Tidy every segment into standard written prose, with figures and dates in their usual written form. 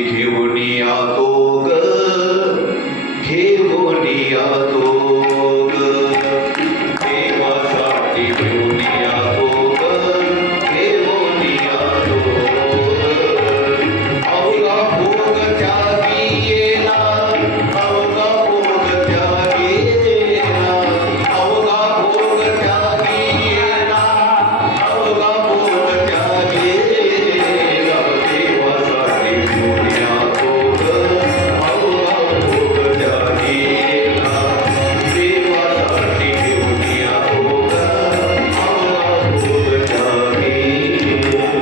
घेऊन यातो ग, घेऊन यातो ग, देवासाठी घेऊन यातो ग, घेऊन यातो ग. अवघा भोग त्यागी येणार, अवघा भोग त्यागी येणार, अवघा भोग त्यागी येणार, अवघा भोग त्यागी येणार. देवासाठी घेऊन यातो ग, अवघा भोग त्यागी येणार, देवासाठी घेऊन यातो ग, अवघा भोग त्यागी येणार.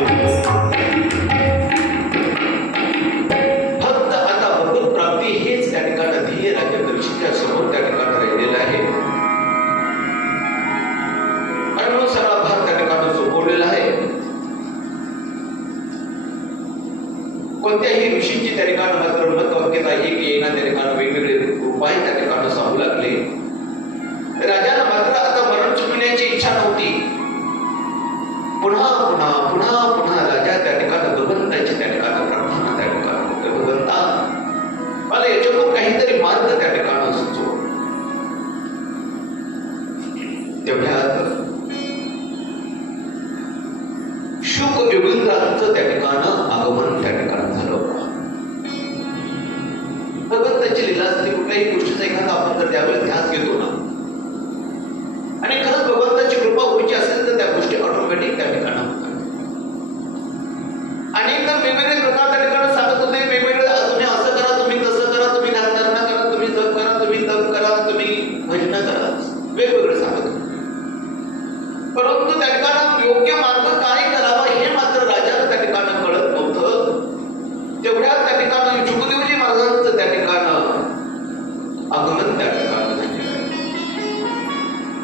फक्त आता भगवत प्राप्ती हेच त्या ठिकाणी ध्येय राज्य परीक्षेच्या समोर त्या ठिकाणी राहिलेलं आहे. आणि म्हणून सगळा भाग त्या ठिकाणी झोपवलेला आहे. कोणत्याही ऋषींची त्या ठिकाणी मात्र मतवाक्यता एक येईना त्या ठिकाणी वेगवेगळे उपाय त्या ठिकाणी सांगू लागले. राजाला मात्र आता मरण चुकण्याची इच्छा नव्हती. पुन्हा पुन्हा पुन्हा पुन्हा राजा त्या ठिकाणी भगवंताची त्या ठिकाणी प्रार्थना त्या ठिकाणी होते. भगवंता मला याच्यातून काहीतरी मार्ग त्या ठिकाणी सुचव. तेवढ्यात शुक योगिंद्रांचं त्या ठिकाणी आगमन त्या ठिकाणी झालं. भगवंताची लीला असते. कुठल्याही गोष्टीचा एखादा आपण जर त्यावेळेस ध्यास घेतो ना, आणि खरंच भगवंताची कृपा व्हायची असेल तर त्या गोष्टी ऑटोमॅटिक त्या ठिकाणी होतात. आणि तर वेगवेगळे प्रकार त्या ठिकाणी सांगत होते. वेगवेगळे तुम्ही असं करा, तुम्ही तसं करा, तुम्ही ध्यानधारणा करा, तुम्ही जप करा, तुम्ही तप करा, तुम्ही भजन करा, वेगवेगळे सांगत होते. परंतु त्या ठिकाणी योग्य मार्ग काय करावा हे मात्र राजाला त्या ठिकाणी कळत नव्हतं. तेवढ्यात त्या ठिकाणी शुकदेवजी महाराजांचं त्या ठिकाणी आगमन त्या ठिकाणी झालेलं आहे.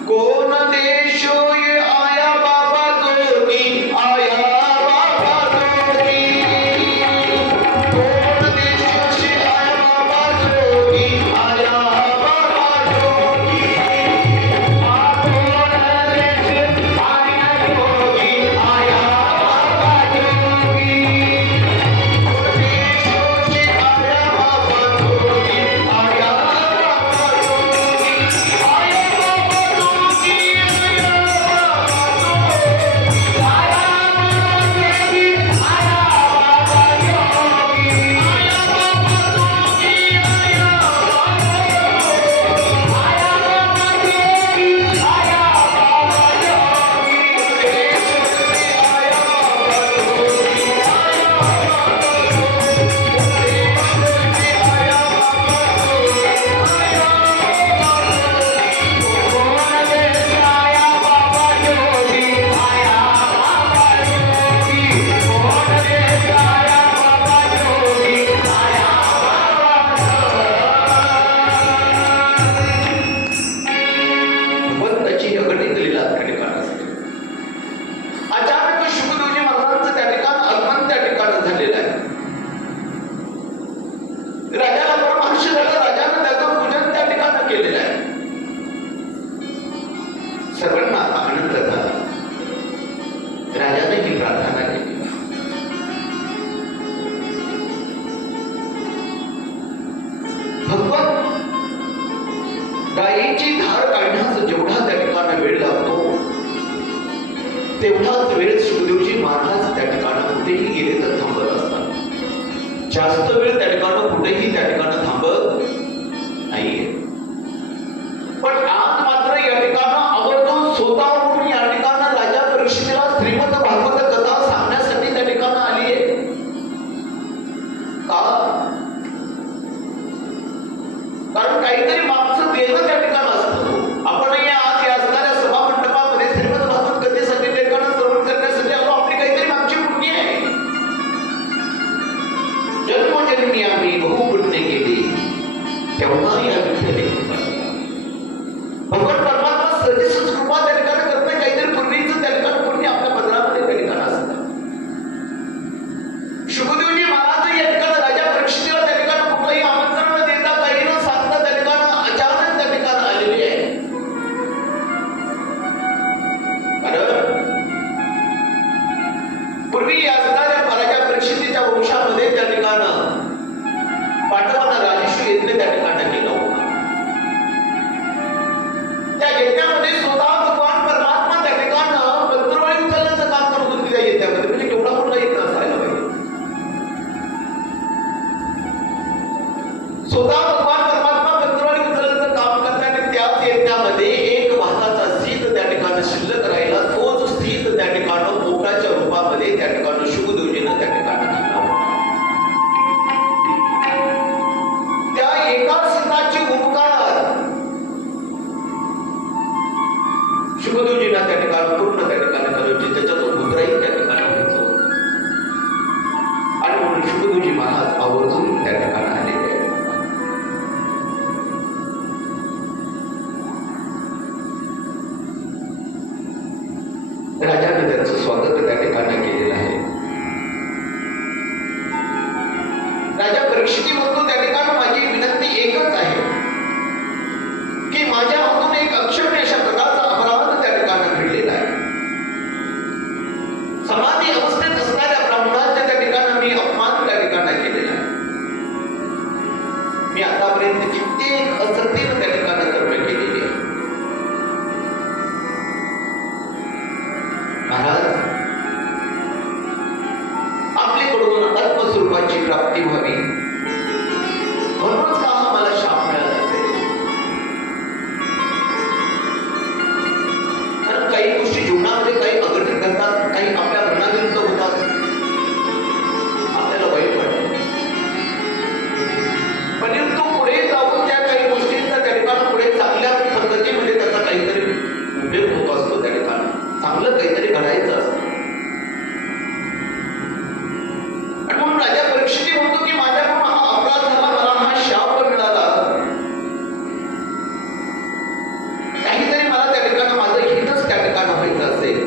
कोण देशो ये आया बाबा जोगी, आया बाबा जोगी, कोण देशोशी आया बाबा जोगी, आया बाबा जोगी, कोण देश आया जोगी, आया बाबा जोगी, कोण देशोशी आया बाबा जोगी, आया बाबा जोगी, आया बाबा जोगी, आया भगवंताची अगणित लीला त्या ठिकाणी असते. अचानक शुकदेवजी महाराजांचं त्या ठिकाणी आगमन त्या ठिकाणी झालेलं आहे. राजाला परमहर्ष झालं. राजानं त्याचं पूजन त्या ठिकाणी केलेलं आहे. सर्वांना आनंद झाला. राजाने ही प्रार्थना केली. भगवान गायीची धार काढण्यास जेवढा त्या ठिकाणी वेळ लागतो तेवढाच वेळ सुखदेवजी महाराज त्या ठिकाणी कुठेही गेले तर थांबत असतात. जास्त वेळ त्या ठिकाणी कुठेही त्या ठिकाणी थांबत नाहीये. पण आज मात्र या ठिकाणी आवर्जून स्वतःहून या ठिकाणी राजा परीक्षेला श्रीमद भागवत कथा सांगण्यासाठी त्या ठिकाणी आली आहे. का? कारण काहीतरी मागचं देणं त्या ठिकाणी असतं. आपणही आज या असणाऱ्या सभा मंडपामध्ये श्रीमद भागवत कथेसाठी त्या ठिकाणी श्रवण करण्यासाठी आलो. आपली काहीतरी मागची पुण्य आहे. जन्मोजन्मी आम्ही बहुपुण्य केले, शुभदेवजींना त्या ठिकाणी पूर्ण त्या ठिकाणी करायची, त्याच्यातून मुद्राही त्या ठिकाणी व्हायचं होतं. आणि म्हणून शुभदेवजी महाराज आवर्जून त्या ठिकाणी आलेले आहेत. राजाने त्यांचं स्वागत त्या ठिकाणी केलेलं आहे. राजा परीक्षिती म्हणतो त्या ठिकाणी माझी विनंती एकच आहे की माझ्या हातून एक अक्षम्य अशा प्रकारचा अपराध त्या ठिकाणी घडलेला आहे. समाधी अवस्थेत असणाऱ्या ब्राह्मणांच्या त्या ठिकाणी मी अपमान त्या ठिकाणी केलेला आहे. मी आतापर्यंत कित्येक असत्तेनं त्या ठिकाणी कर्म केलेली आहे. महाराज, आपल्याकडून आत्मस्वरूपाची प्राप्ती व्हावी म्हणूनच का मला शाप मिळाला असेल? कारण काही गोष्टी जीवनामध्ये काही अघटित घडतात, काही आपल्या मनाविरुद्ध होतात, आपल्याला वाईट वाटतं. परंतु पुढे जाऊन त्या काही गोष्टींचा त्या ठिकाणी पुढे चांगल्या पद्धतीमध्ये त्याचा काहीतरी उपयोग होत असतो. त्या ठिकाणी चांगलं काहीतरी घडायचं असतं. आणि म्हणून राजा परीक्षिती म्हणतो की माझ्याकडून हा अपराध झाला, मला हा शाप मिळाला, काहीतरी मला त्या ठिकाणी माझं हितच त्या ठिकाणी व्हायचं असेल,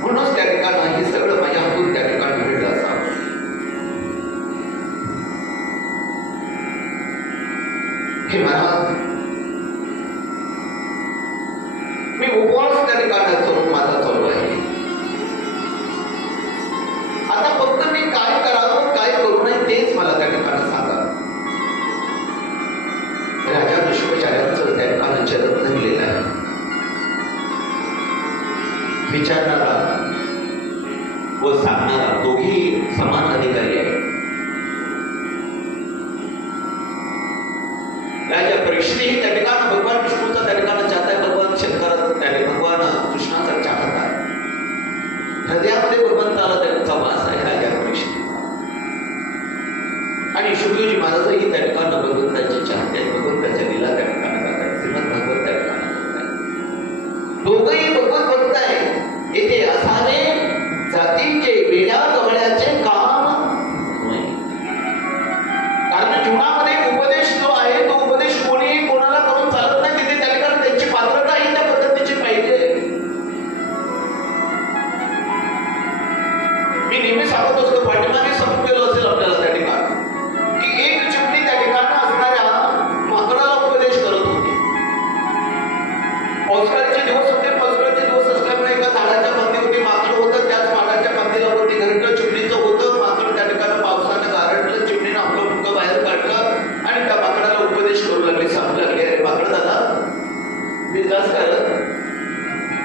म्हणूनच त्या ठिकाणी हे सगळं माझ्या हातून त्या ठिकाणी घडलं असावं. हे महाराज, मी उपवास त्या ठिकाणी माझा चालू आहे. आता फक्त मी काय करावं काय करू नये तेच मला त्या ठिकाणी सांगा. राजा ऋषभाचार्यांचं त्या ठिकाणी चरित्र लिहिलेलं आहे. विचारणारा व सांगणारा दोघी समान अधिकारी आहेत. राजा परीक्षितही त्या ठिकाणी भगवान विष्णूचा त्या ठिकाणी चाहता आहे, भगवान शंकराचा त्या भगवान कृष्णाचा चाहता आहे. हृदयामध्ये भगवंताला त्यांचा वास आहे राजा परीक्षितीचा. आणि शुभदेवजी महाराजही त्या ठिकाणी भगवंताची चाहते आहेत, भगवंताच्या लीला त्या ठिकाणी जातात, श्रीमद भागवत त्या ठिकाणी जातात. दोघंही भगवत भक्त आहेत. येथे असावे जातींचे वेड्या गवळ्याचे काम नाही. कारण जीवनामध्ये उपदेश जो आहे तो उपदेश कोणीही कोणाला करून चालत नाही. तिथे त्या ठिकाणी त्यांची पात्रता ही त्या पद्धतीची पाहिजे. मी नेहमी सांगत असतो, पाठीमागे समजलेलं असेल आपल्याला त्या ठिकाणी की एक चिमणी त्या ठिकाणी असणाऱ्या माकडाला उपदेश करत होती. पावसाळ्याचे दिवस होते. पावसाळ्याचे दिवस असल्यामुळे एका झाडाच्या फांदी होती, माकड होतं. त्याच माडाच्या फांदीला वरती घरटं चिमणीचं होतं. माकड त्या ठिकाणी पावसानं गारटलं, चिमणीनं आपलं मुख बाहेर काढलं आणि त्या माकडाला उपदेश करू लागली, सांगू लागली, अरे माकड दादा, बिंदास करत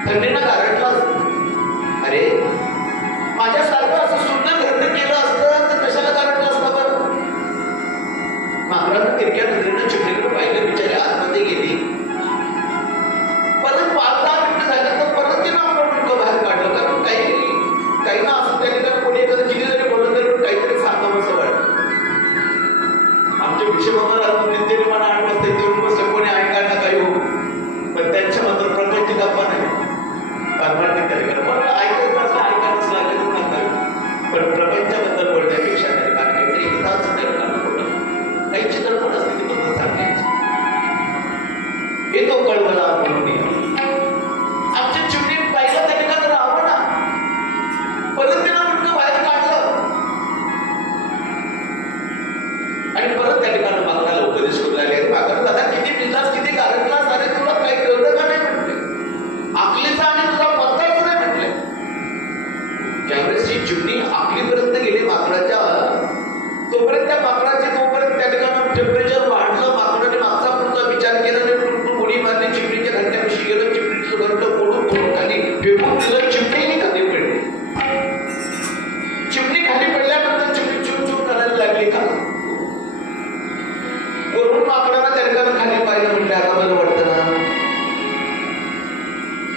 थंडीनं गारटलास. अरे माझ्यासारखं असं सुंदर घरटं केलं असतं तर कशाला गारटलं असतं बरं? माकडानं तिरक्या नजरेनं चिमणीकडे पाहिलं, बिचारी आतमध्ये गेली. परत 5-10 मिनिटं झालं तर परत तिनं आपलं मुख बाहेर काढलं. कारण काही ना असं त्या ठिकाणी कोणी एखादं किती जरी बोललं तरी काहीतरी सांगावं असं वाटतं. आमच्या विषयबाबा नित्याने मला 8 वाजता येऊन बसलं, कोणी ऐकायला काही हो, पण त्यांच्या मात्र प्रपंच गप्पा नाही. परमार्थिक त्या ठिकाणी पण ऐकायचं असं ऐकायलाच लागेल नका. पण प्रपंचाबद्दल बोलण्यापेक्षा त्या ठिकाणी काहीतरी हिताचं त्या ठिकाणी बोलणं, काही चित्रपट असते ती बद्दल सांगायची. येतो कळवला म्हणून आमच्या चिमणी पाहिलं त्या ठिकाणी राहावं ना, परत तिनं मुलगा बाहेर काढलं आणि परत त्या ठिकाणी मागण्याला उपदेश करू लागले. मागणं दादा किती बिंदास, किती गारटलास, अरे तुला काही कळलं का नाही म्हटले, आकलीचा आणि तुला पत्ताच नाही म्हटले. ज्यावेळेस ही चिमणी आकलीपर्यंत गेली माकडाच्या, तोपर्यंत त्या माकडाचे त्या ठिकाणी टेम्परेचर वाढलं. माकडाने मागचा पुढचा विचार केला आणि उडी मारली, चिमणीच्या घरट्यापाशी गेलं, चिमणीचं घरटं फोडून खाली फेकून दिलं. चिमणी खाली पडली. चिमणी खाली पडल्यानंतर चिमणी चूर करायला लागली. का वरून माकडानं त्या ठिकाणी खाली पाहिलं, म्हटलं आता मला वाटतं ना,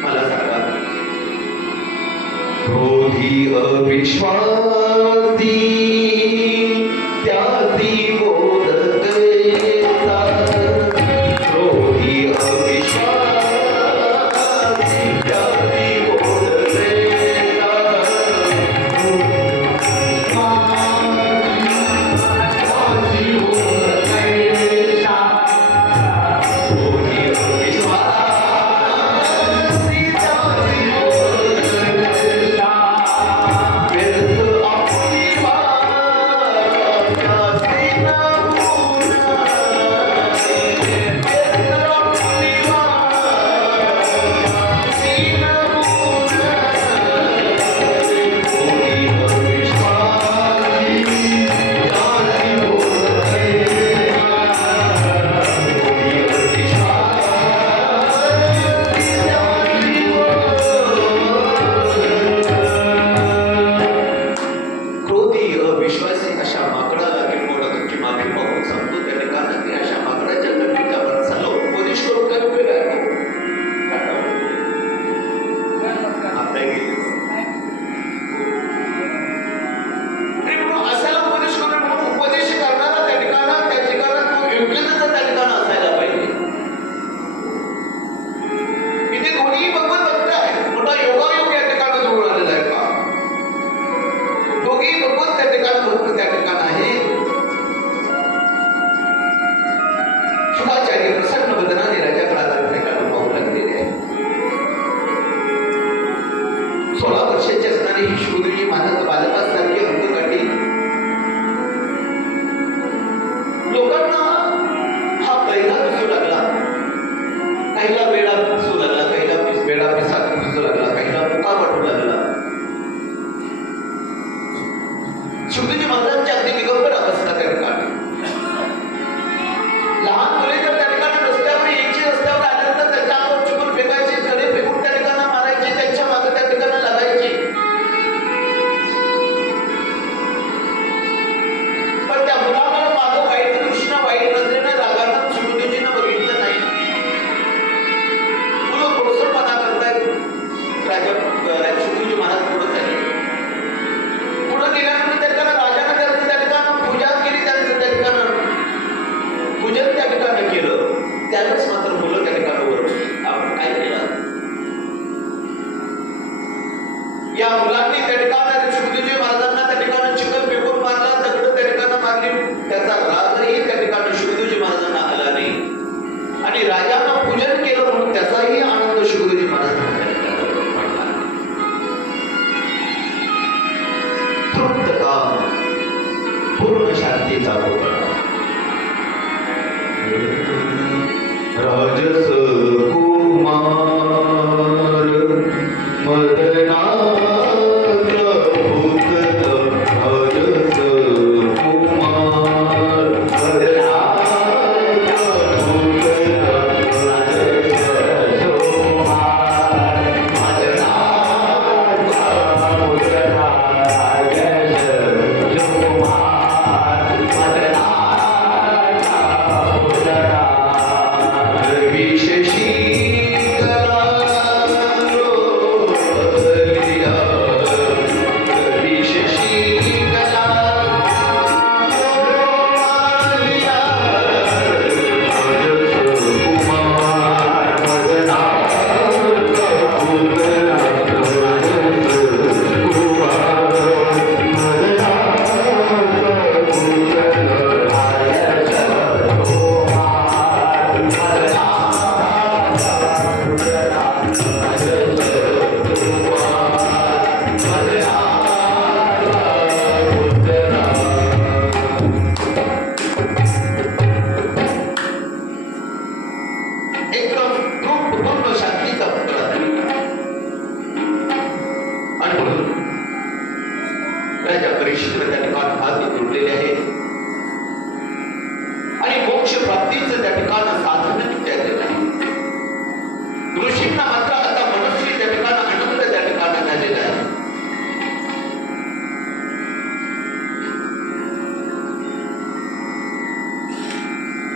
मला सांगा, क्रोधी अविश्वासी त्यासी बोध क्रोधी अविश्वासी त्याचा रागही त्या ठिकाणी शुभदेवजी महाराजांना आला नाही आणि राजांना पूजन केलं म्हणून त्याचाही आनंद शुभदेवजी महाराजांना वाटला. तृप्त काम पूर्ण शांतीचा गोळा राजस कुमार मदनात भूत राजस कुमार मदनात भूत राजस कुमार मदनात भूत राजस कुमार मदनात भूत विशेषी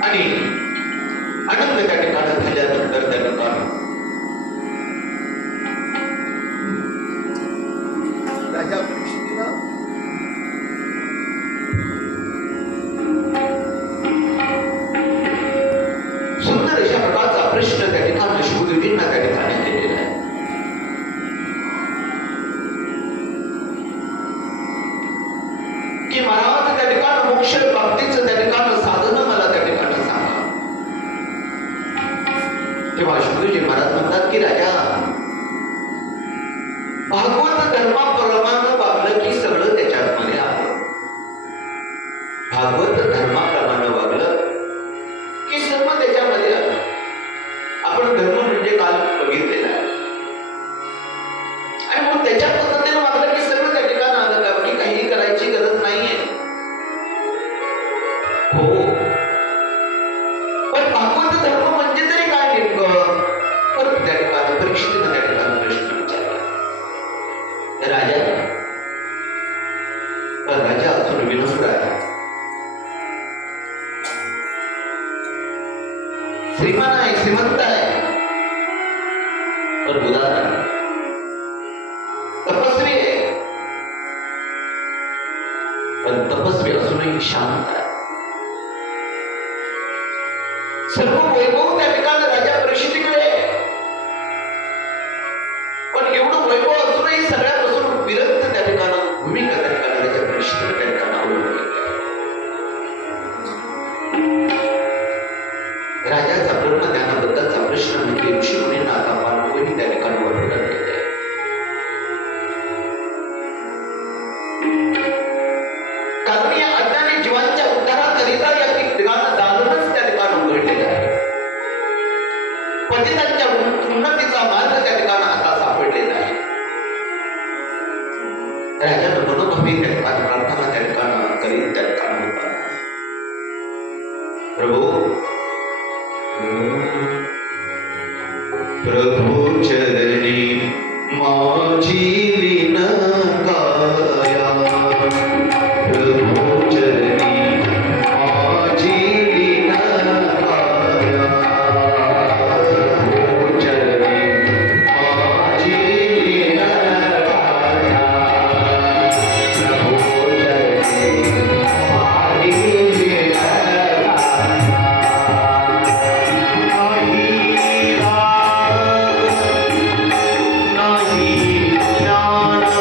आणि आनंद त्या ठिकाणी झाल्यानंतर त्या ठिकाणी राजा परीक्षितीला सुंदर अशा प्रकारचा प्रश्न त्या ठिकाणी शुभदेवींना त्या ठिकाणी केलेला आहे. की महाराज त्या ठिकाणी मोक्ष प्राप्तीचं त्या ठिकाणी साधन मला त्या ठिकाणी सांगा. तेव्हा शुभदेवजी महाराज म्हणतात की राजा भागवत धर्माप्रमाणे वागलं की सगळं त्याच्यामध्ये आलं. भागवत धर्माप्रमाणे वागलं की सर्व त्याच्यामध्ये आलं. आपण धर्म म्हणजे काल बघितलेला आहे आणि मग त्याच्या पद्धतीने वागलं की सगळं त्या ठिकाणी आलं का की काही करायची गरज नाहीये. हो पण भागवत धर्म म्हणजे तरी काय नेमकं परत त्या ठिकाणी परीक्षितीने त्या ठिकाणी प्रश्न विचारला. राजा असून विनम्र आहे, श्रीमान आहे, श्रीमंत आहे, पण उदार आहे, तपस्वी आहे, पण तपस्वी असूनही शांत आहे. सर्व वैभव त्या ठिकाणी राजा परीक्षितीकडे आहे, पण एवढं वैभव असूनही सगळ्यापासून विरक्त त्या ठिकाणी भूमिका त्या ठिकाणी राजा परीक्षितीने त्या ठिकाणी अवलंबली. राजाचा ब्रह्मज्ञानाबद्दलचा प्रश्न म्हणजे ऋषीमुनींना आता मानवही त्या ठिकाणी वर्णन केले. कारण या अज्ञानी जीवांच्या उद्धाराकरिता या ठिकाणी दालनच त्या ठिकाणी उघडलेलं आहे. पतितांच्या उन्नतीचा मार्ग त्या ठिकाणी आता सापडलेला आहे. राजानं मनोभावी त्या ठिकाणी प्रार्थना त्या ठिकाणी करीत त्या ठिकाणी होता. प्रभु चरणी माझी लीन काया, प्रभु चरणी माझी लीन काया, प्रभु चरणी माझी लीन काया, प्रभु चरणी माझी लीन काया.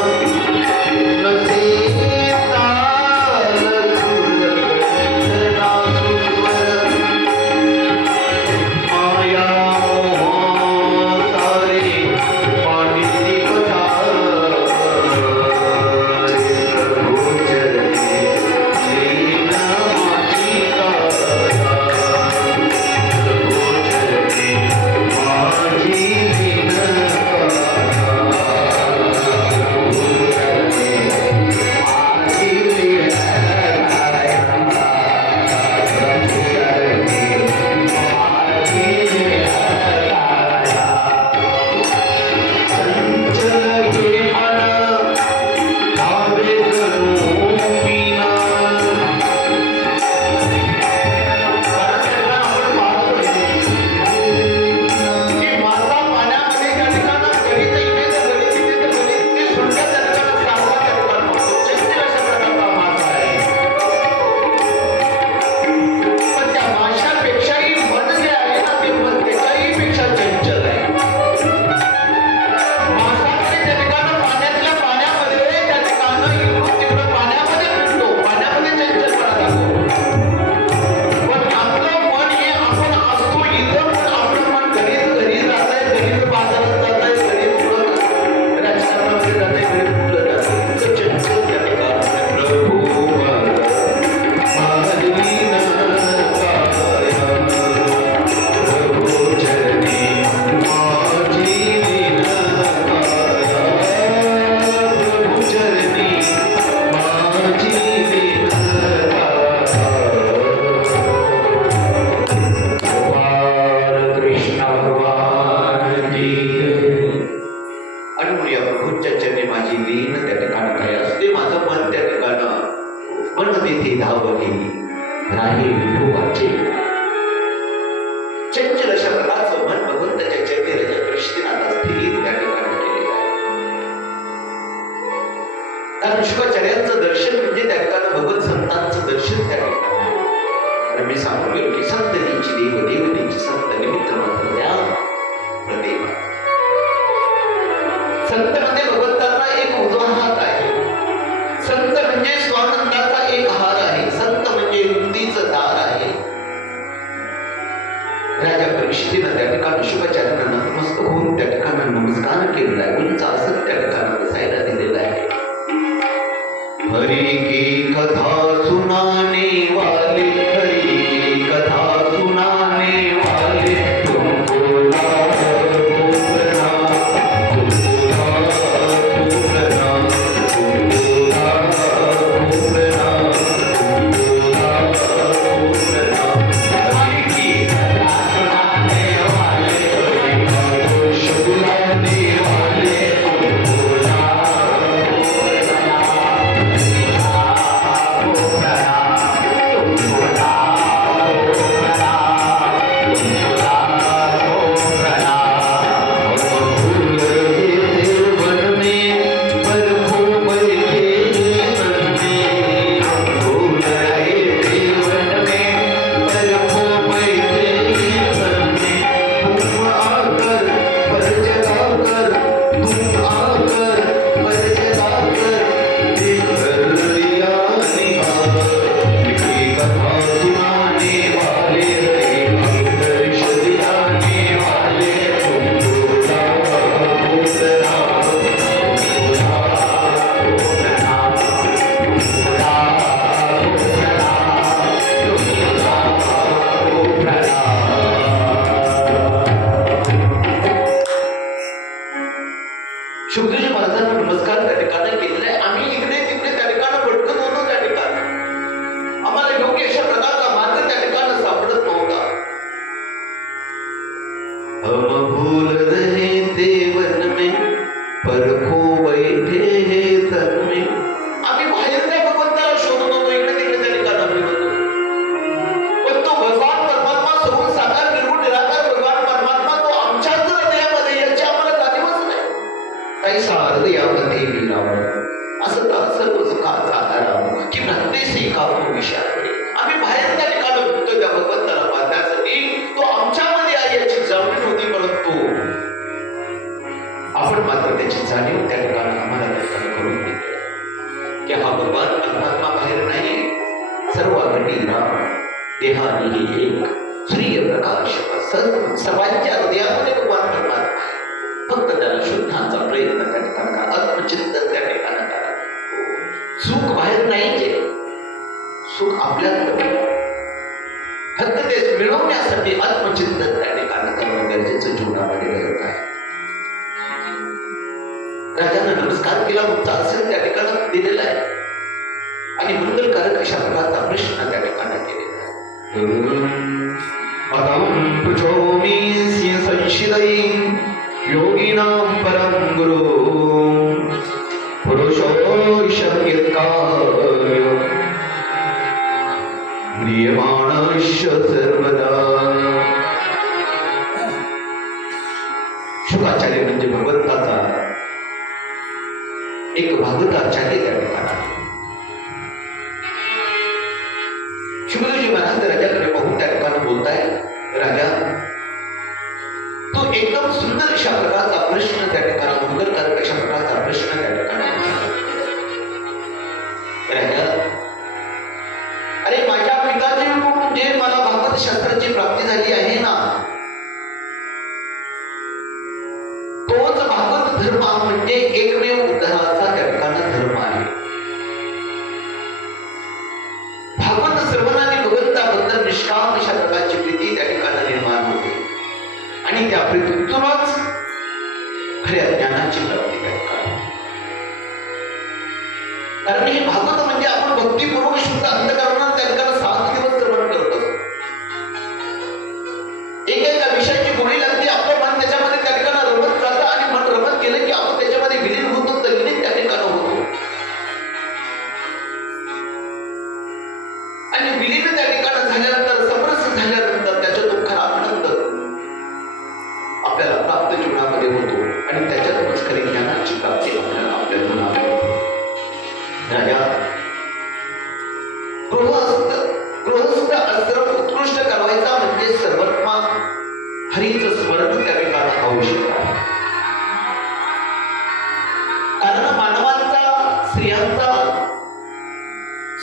माझी लीन त्या ठिकाणी काय असते, माझं मन त्या ठिकाणं मन तेथे धावले राही विठोबाचे. चंचल अशा प्रकारचं मन भगवंताच्या चैतन्याच्या दृष्टीने आता स्थिर त्या ठिकाणी केलेलं आहे. कारण शुकाचार्यांचं दर्शन म्हणजे त्या ठिकाणी भगवत संतांचं दर्शन त्या ठिकाणी. कारण मी सांगून गेलो की संत नीची देव देवतेची संत निमित्त मात्र द्या प्रदेवा. संत म्हणजे भगवंताचा एक उजवा हात आहे. संत म्हणजे स्वानंदाचा एक हार आहे. संत म्हणजे मुक्तीचं दार आहे. राजा परीक्षितीनं त्या ठिकाणी शुकाचार्यांना नतमस्तक होऊन त्या ठिकाणी नमस्कार केलेला आहे. उंच आसन त्या ठिकाणी बसायला दिलेलं आहे. हरि की कथा सुनाने वाले, हरि की कथा सुनाने वाले, तुमको लाखों प्रणाम, तुमको लाखों प्रणाम, तुमको लाखों प्रणाम, तुमको लाखों प्रणाम. हरि की कथा सुनाने वाले, हरि का दोष बुलाने वाले, तुमको लाखों शुभदेवजी महाराजांना नमस्कार त्या ठिकाणी केलेला आहे. आम्ही इकडे तिकडे त्या ठिकाणी भटकत होतो. त्या ठिकाणी आम्हाला योग्य अशा प्रकारचा मार्ग त्या ठिकाणी सापडत नव्हता. हम भूल रहे थे वन में, परखो बैठे हे तन में. आम्ही बाहेर त्या भगवंताला शोधत होतो. इकडे तिकडे त्या ठिकाणी फिरत होतो. पण तो भगवान परमात्मा सर्व साकार निर्गुण निराकार भगवान परमात्मा तो आमच्याच हृदयामध्ये, याची आम्हाला जाणीवच नाही. कैसा हृदयामध्ये विराम असं सर्व सुखाचा आराम की भक्तीसी कामो विषयाकडे. आम्ही बाहेर त्या ठिकाणी फिरतो त्या भगवंताला पाहण्यासाठी. तो आमच्यामध्ये आहे याची जाणीव होती, परंतु आपण मात्र त्याची जाणीव त्या ठिकाणी आम्हाला त्या ठिकाणी करून देते की हा भगवान परमात्मा बाहेर नाही, सर्व घटी राम देहानी एक सूर्य प्रकाश. सर्वांच्या हृदयामध्ये भगवान परमात्मा. फक्त त्याला शोधण्याचा प्रयत्न त्या ठिकाणी करा, आत्मचिंतन त्या ठिकाणी करा. सुख बाहेर नाही, सुख आपल्यात. फक्त ते मिळवण्यासाठी आत्मचिंतन त्या ठिकाणी करणं गरजेचं जीवनामध्ये गरज आहे. राजाने नमस्कार केला, मुक्त असेल त्या ठिकाणी दिलेला आहे आणि मंगलकारक अशा प्रकारचा प्रश्न त्या ठिकाणी केलेला आहे. अहं पृच्छामि संशिदयै योगिनां परं गुरु पुरुषोऽशं यत्कार्य म्रियमाणस्य सर्वदा. शुकाचार्य म्हणजे भगवंताचा एक भागवताचार्य त्या ठिकाणी. शुभदेवजी महाराज राजाकडे पाहून त्या ठिकाणी बोलताय. राजा, तो एकदम सुंदर अशा प्रकारचा प्रश्न त्या ठिकाणी, मंगलकारक अशा प्रकारचा प्रश्न त्या ठिकाणी. राजा, अरे माझ्या पिताजी जे मला भागवत शास्त्राची प्राप्ती झाली आहे ना, तोच भागवत धर्म म्हणजे एकमेव उद्धराचा त्या ठिकाणी धर्म आहे. भागवत श्रवणाने भगवंताबद्दल निष्काम अशा प्रकारची प्रीती त्या ठिकाणी निर्माण होते आणि त्या प्रीतीतूनच खऱ्या ज्ञानाची प्राप्ती करतात. कारण हे भागवत म्हणजे आपण भक्तीपूर्वक शुद्ध अंतःकरणाने त्या ठिकाणी 7 दिवस श्रवण करत असतो. एकेका विषयाची गोडी लागते, आपलं मन त्याच्यामध्ये त्या ठिकाणी रमत जातं आणि मन रमत गेलं की आपण त्याच्यामध्ये विलीन होतो, तल्लीन त्या स्त्रियांचा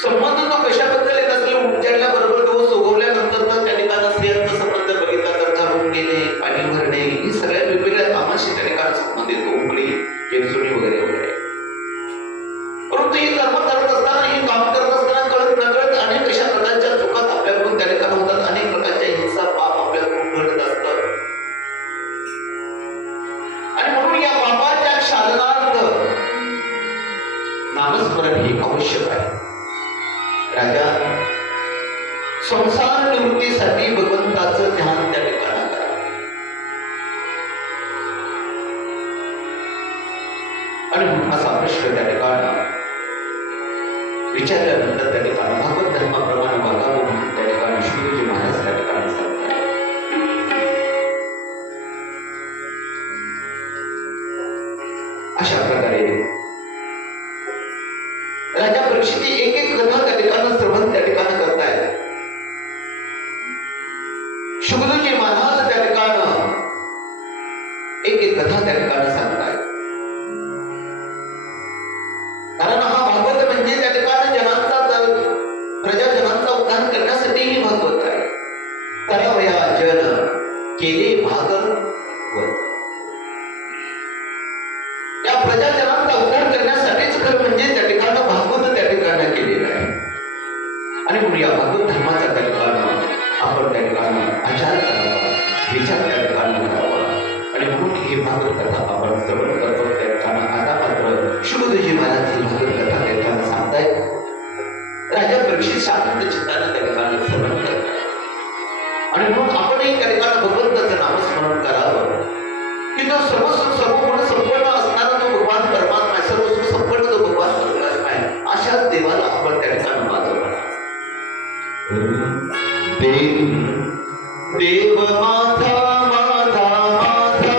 संबंध तो कशाबद्दल येत असेल, उजाडल्याबरोबर दिवस उगवल्यानंतर तर त्या ठिकाणी स्त्रियांचा संबंध बघितला तर झाडून घेणे, पाणी भरणे, ही सगळ्या वेगवेगळ्या कामाशी त्या ठिकाणी संबंधित उकळी, केरसुणी वगैरे वगैरे. परंतु ही कर्म करत असताना, ही काम करत असताना कळत नकळत अनेक अशा प्रकारच्या चुका आपल्याकडून त्या ठिकाणी होतात, अनेक प्रकारच्या हिंसा पाप आपल्याकडून घडत असतात. आणि म्हणून या पापाच्या क्षालनार्थ नामस्मरण हे आवश्यक आहे. राजा, संसार निवृत्तीसाठी भगवंताचं ध्यान त्या ठिकाणी करा. आणि असा प्रश्न त्या ठिकाणी विचारल्यानंतर त्या ठिकाणी भागवत धर्माप्रमाणे वागावं म्हणून त्या ठिकाणी शुकदेवजी महाराज त्या ठिकाणी सांगतात. अशा प्रकारे राजा परीक्षित एक एक कथा त्या ठिकाणी श्रवण त्या ठिकाणी करतायत. शुकदेवजी महाराज त्या ठिकाणी एक एक कथा त्या ठिकाणी सांगतायत. कारण हा भागवत म्हणजे त्या ठिकाणी जनांचा प्रजाजनांचा उद्धार करण्यासाठी ही भागवत आहे. तरावया जन केले भागवत, या प्रजाजनांचा उद्धार करण्यासाठीच खरं म्हणजे त्या ठिकाणी भागवत त्या ठिकाणी केलेलं आहे. आणि म्हणून या भागवत धर्माचा त्या ठिकाणी आपण त्या ठिकाणी आचार करावा, विचार त्या ठिकाणी करावा. आणि म्हणून ही भागवत कथा आपण श्रवण करतो. त्या ठिकाणी आता मात्र शुकदेवजी महाराज ही भागवत कथा त्या ठिकाणी सांगतायत. राजा परीक्षित शांत चित्ताने त्या ठिकाणी श्रवण करतात. आणि म्हणून आपणही त्या ठिकाणी भगवंताचं नामस्मरण करावं, की तो सर्व गुण संपन्न असणारा तो भगवान परमात्मा आहे, सर्व संपन्न तो भगवान परमात्मा आहे. अशा देवाला आपण त्या ठिकाणी मानतो. देव माझा माझा माझा माझा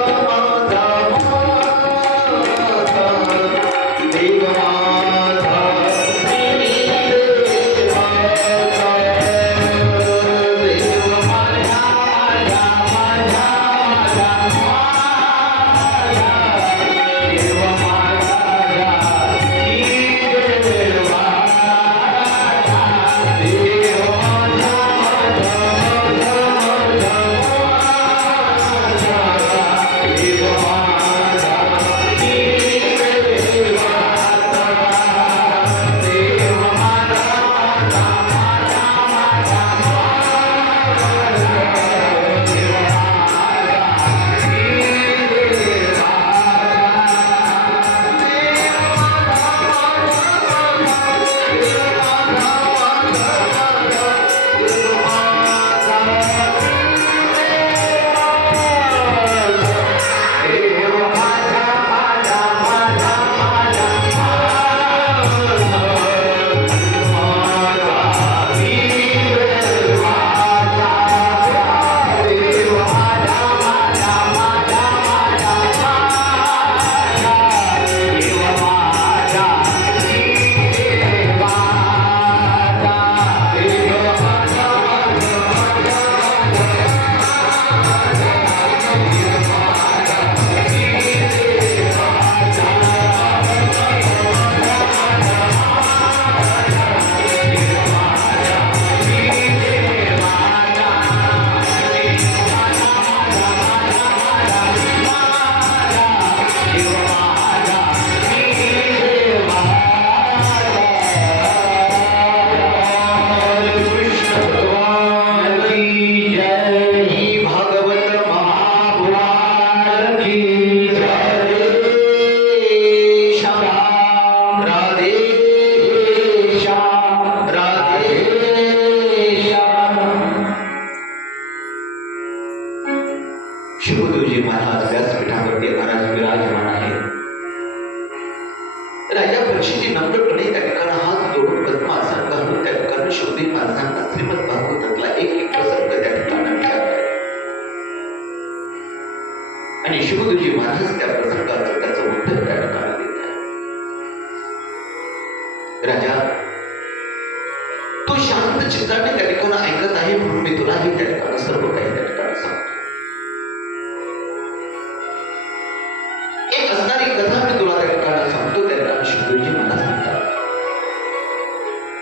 देव माझा शुकदेवजी महाराज व्यासपीठावरती महाराज विराजमान आहे. राजा परीक्षित नम्रपणे त्या ठिकाणी हात जोडून पद्मासन घालून त्या ठिकाणी शुकदेव महाराजांना श्रीमद भागवतातला एक एक प्रसंग त्या ठिकाणी विचारलाय. आणि शुकदेवजी महाराज त्या प्रसंगाचं त्याचं उत्तर त्या ठिकाणी देत आहे. राजा, तू शांत चित्ताने त्या ठिकाणी ऐकत आहे म्हणून मी तुलाही त्या ठिकाणी सर्व काही त्या ठिकाणी सांगतो. एक असणारी कथा मी तुला त्या ठिकाणी सांगतो. त्या ठिकाणी शुकदेवजी महाराज म्हणतात,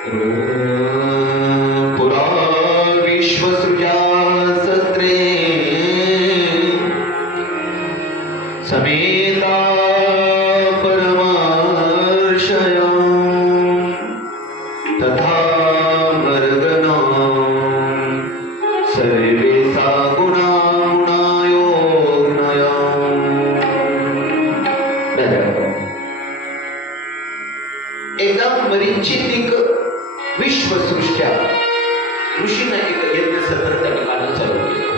पुरा विश्वसृजा सत्रे समेता परमार्षया तथा वर्गना सर्वे सा गुणायोनया. एकदा मरीचितिक विश्वसृष्ट्या ऋषीनं एक यज्ञ सत्र त्या ठिकाणी चालू केलं.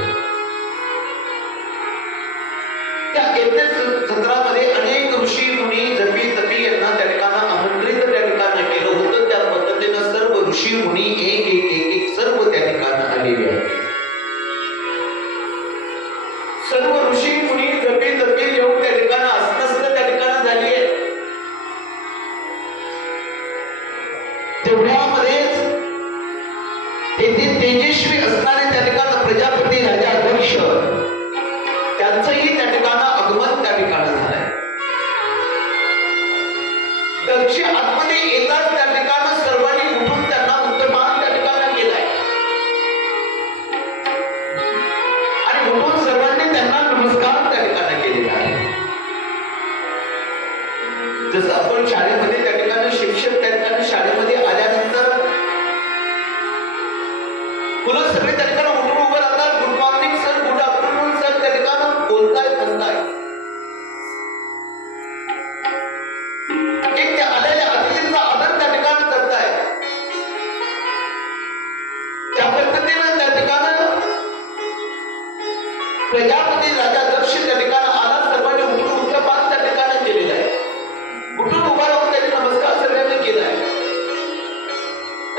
त्या यज्ञ सत्रामध्ये अनेक ऋषी मुनी जपी तपी यांना त्या ठिकाणी आमंत्रित त्या ठिकाणी केलं होतं. त्या पद्धतीनं सर्व ऋषी मुनी एक एक एक एक सर्व त्या ठिकाणी आलेले आहेत. सर्व ऋषी मुनी जपी तपी येऊन त्या ठिकाणी अस्वस्थ त्या ठिकाणी झाली आहे. तेवढ्यामध्येच तेथे तेजस्वी असणारे त्या ठिकाणी प्रजापती राजा दक्ष त्यांचंही त्या ठिकाणी आगमन त्या ठिकाणी झालंय. दक्ष आतमध्ये येताच त्या ठिकाणी सर्वांनी उठून त्यांना उत्तमान त्या ठिकाणी केलाय आणि उठून सर्वांनी त्यांना नमस्कार त्या ठिकाणी केलेला आहे. जसं आपण शाळेमध्ये त्या ठिकाणी शिक्षक त्या ठिकाणी शाळेमध्ये आल्यानंतर मुलं सगळे त्या ठिकाणी उठून उभं राहतात. Good morning sir, good afternoon sir त्या ठिकाणी बोलताय म्हणताय. एक त्या आलेल्या अतिथींचा आदर त्या ठिकाणी करताय. त्या पद्धतीनं त्या ठिकाणी प्रजापती राजा दक्ष त्या ठिकाणी आला. सर्वांनी उठून उत्तमान त्या ठिकाणी केलेलं आहे. उठून उभा राहून त्यांनी नमस्कार सगळ्यांनी केलाय.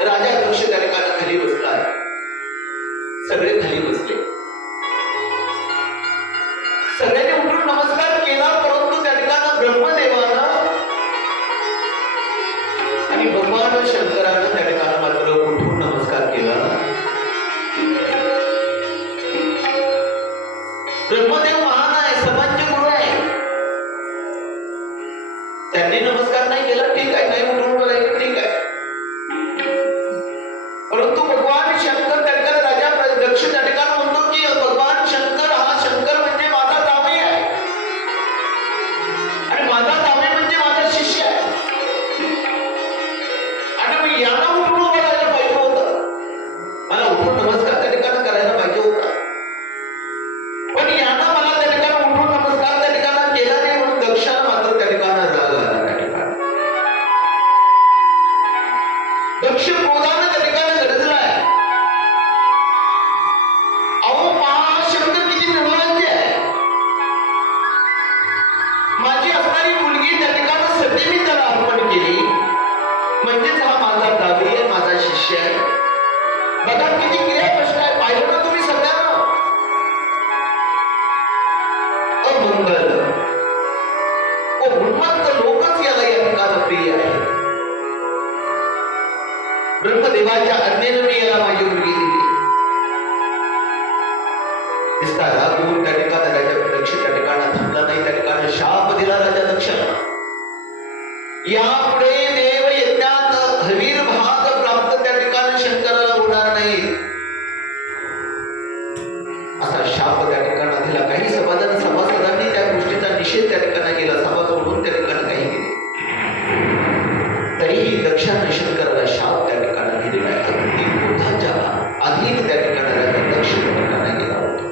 राजा दक्ष त्या ठिकाणी खाली बसलाय. सगळे खाली बसले. सगळ्यांनी उठून नमस्कार केला. परंतु त्या ठिकाणी ब्रह्मदेवानं आणि भगवान शंकरानं त्या ठिकाणी मात्र उठून नमस्कार केला. ब्रह्मदेव महान आहे, सर्वांचे गुरु आहे. त्यांनी नमस्कार नाही केला, ठीक आहे. नाही उठून बोलायचं, ठीक आहे. परंतु भगवान शंकर त्या ठिकाणी राजा दक्ष त्या ठिकाणी म्हणतो की भगवान शंकर हा शंकर म्हणजे माझा जावई आहे आणि माझा जावई म्हणजे माझा शिष्य आहे आणि मी याला उठून उभं राहायला पाहिजे होतं. मला उठून नमस्कार त्या ठिकाणी करायला पाहिजे होता. पण यानं मला त्या ठिकाणी उठून नमस्कार त्या ठिकाणी केला नाही म्हणून दक्षाला मात्र त्या ठिकाणी राग आला. त्या ठिकाणी दक्ष क्रोधानं त्या ठिकाणी गरजलाय. अहो महाशंकर किती निर्लज्ज आहे. माझी असणारी मुलगी त्या ठिकाणी सती मी त्याला अर्पण केली म्हणजेच हा माझा जावई आहे, माझा शिष्य आहे. बघा किती क्रिया कष्ट आहे. पाहिलं ना तुम्ही सगळ्यांना. अमंगल ओ उन्मत्त लोकच याला या ठिकाणी प्रिय आहे. ब्रह्मदेवाच्या आज्ञेने मी याला माझी मुलगी दिली. इसका राग होऊन त्या ठिकाणी राजा दक्ष त्या ठिकाणी थांबला नाही. त्या ठिकाणी शाप दिला राजा दक्षाला. यापुढे देव यज्ञात हवीर भाग प्राप्त त्या ठिकाणी शंकराला होणार नाही असा शाप त्या ठिकाणी दिला. काही सभासदांनी त्या गोष्टीचा निषेध त्या ठिकाणी केला. सभा सोडून त्या ठिकाणी काही केले. तरीही दक्षाने शंकराला शाप त्या ठिकाणी दिलेला आहे. अगदी क्रोधाच्या अधीन त्या ठिकाणी राजा दक्ष त्या ठिकाणी गेला होता.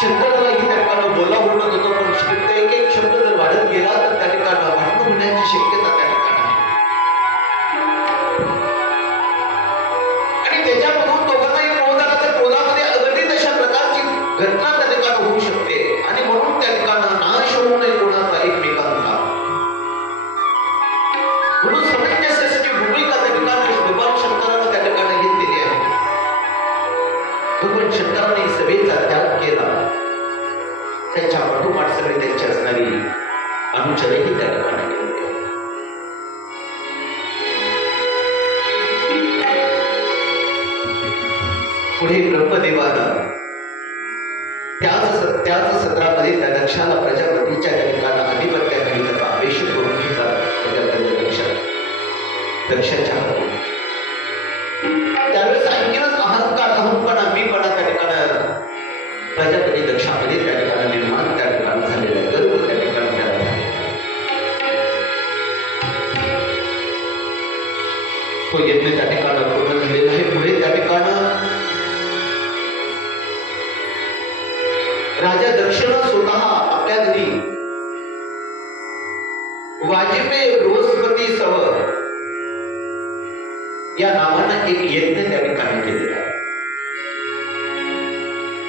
शंकरालाही त्या ठिकाणी बोला बोलत होतो. पण एक एक शब्द जर वाढत गेला तर त्या ठिकाणी भांडण होण्याची शक्यता त्या ठिकाणी आहे. आणि त्याच्यामधून दोघांनाही क्रोध आला तर क्रोधामध्ये अगणित अशा प्रकारची घटना त्या ठिकाणी होऊ शकते आणि म्हणून त्या ठिकाणी नाश होऊ नये कोणाचा एकमेकांचा. म्हणून समंजस्याची भूमिका त्या ठिकाणी भगवान शंकरानं त्या ठिकाणी घेतलेली आहे. भगवान शंकराने सभेचा त्याग केला. त्यांच्या पाठोपाठ सगळे त्यांची असणारी अनुचरही त्या ठिकाणी गेले. पुढे ब्रह्मदेवानं त्याच सत्रामध्ये त्या दक्षाला प्रजापतीच्या त्या ठिकाणी अधिपत्याखाली त्याचा आवेश करून घेतला. दक्षाच्या हातून. त्यावेळेस आणखीनच अहंकार, अहंपणा, मीपणा त्या ठिकाणी प्रजापती दक्षामध्ये त्या ठिकाणी निर्माण त्या ठिकाणी झालेला आहे. गर्व त्या ठिकाणी त्याला झालेला आहे. तो यज्ञ त्या ठिकाणी पूर्ण झालेला आहे. पुढे त्या ठिकाणी राजा दक्षिण स्वतः आपल्या घरी वाजपेयी बृहस्पती सव या नावानं एक यज्ञ त्या ठिकाणी केलेला आहे.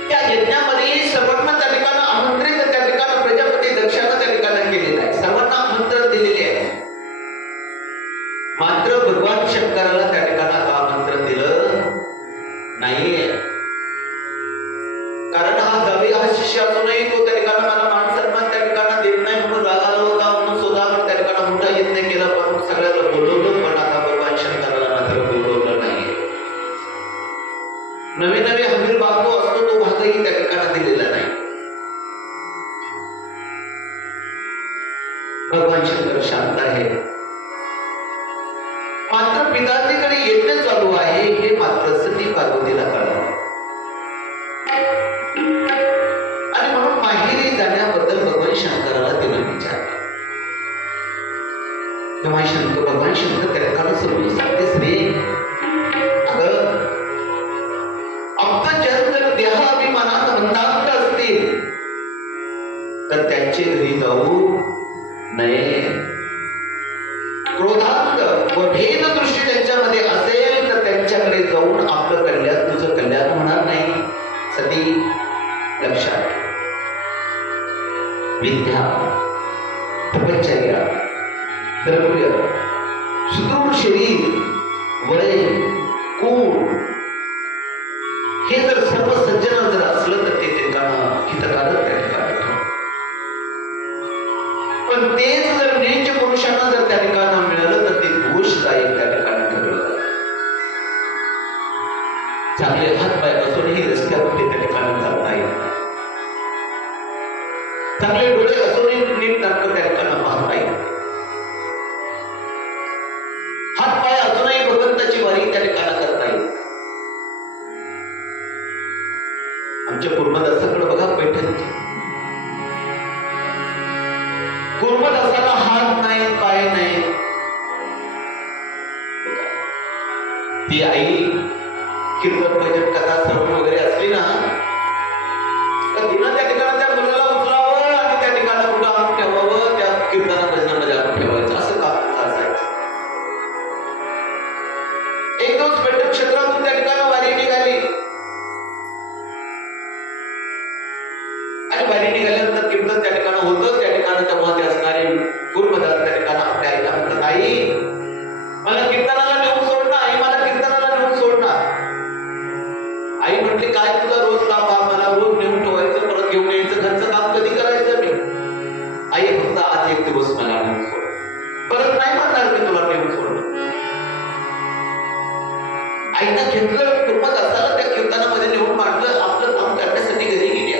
त्या यज्ञामध्ये सर्वांना त्या ठिकाणी आमंत्रित त्या ठिकाणी प्रजापती दक्षानं त्या ठिकाणी केलेलं आहे. सर्वांना आमंत्रण दिलेले आहे. मात्र भगवान शंकराला त्या ठिकाणी आता आमंत्रण दिलं नाहीये. कारण हा जावे, हा शिष्य असूनही तो त्या ठिकाणी मला मान सन्मान त्या ठिकाणी देत नाही म्हणून राग आला होता. म्हणून स्वतःवर त्या ठिकाणी मोठा यज्ञ केला, पण सगळ्याला बोलवलं, पण आता भगवान शंकराला मात्र बोलवलं नाहीये. नवे नवे हमीर भाग जो असतो तो भागही त्या ठिकाणी दिलेला नाही. भगवान शंकर शांत आहे. मात्र पिताजीकडे यज्ञ चालू आहे हे मात्र सती पार्वतीला कळलं आणि म्हणून माहेरी जाण्याबद्दल भगवान शंकराला तिने विचारलं. तेव्हा भगवान शंकर त्या ठिकाणी समजून सांगते, श्री अगं अप्तजन जर देह अभिमानात मंदांत असतील तर त्यांचे घरी जाऊ नये. क्रोधांत व भेद दृष्टी त्यांच्यामध्ये असेल तर त्यांच्याकडे जाऊन आपलं कल्याण, तुझं कल्याण होणार नाही. सती लक्षात. विद्या, तपश्चर्या, द्रव्य, सुदृढ शरीर, वय, कुळ हे जर सर्व सज्जन जर असलं तर ते ठिकाणं हितकारक त्या ठिकाणी. पण तेच जर नीच पुरुषांना जर त्या ठिकाणी मिळालं तर ते दोषदायक त्या ठिकाणी ठरलं. चांगले हात पाय असूनही रस्त्यावरती त्या ठिकाणी जात नाही. चांगले डोळे असूनही नीट नाटक त्या ठिकाणी पाहत नाही. हात पाय असूनही भगवंताची वारी त्या ठिकाणी करत नाही. आमच्या कुर्मदासाकडे बघा पैठणची. कुर्मदासाला हात नाही, पाय नाही. ती आई कीर्तन भजन कथा श्रवण वगैरे असली ना तर तिनं त्या ठिकाणी त्या मुलाला उचलावं आणि त्या ठिकाणी कुठं आणून ठेवावं, त्या कीर्तना भजनामध्ये आणून ठेवायचं, असं काम असायचं. एक दिवस पैठण क्षेत्रातून त्या ठिकाणी वारी निघाली आणि वारी निघाल्यानंतर कीर्तन त्या ठिकाणी होतं. त्या ठिकाणी तेव्हा ते असणारे कुर्मदास त्या ठिकाणी आपल्या आईला म्हणतात, आई मला कीर्तनाला नेऊन सोड ना, आई मला कीर्तनाला नेऊन सोड ना. आई म्हटली, काय तुझा रोज काम, मला रोज नेऊन ठेवायचं, परत घेऊन यायचं, घरचं काम कधी करायचं मी. आई फक्त आज एक दिवस मला नेऊन सोड, परत नाही म्हणणार मी तुला नेऊन सोड. आईनं घेतलं कुर्मदासाला त्या कीर्तनामध्ये नेऊन मांडलं, आपलं काम करण्यासाठी घरी गेली.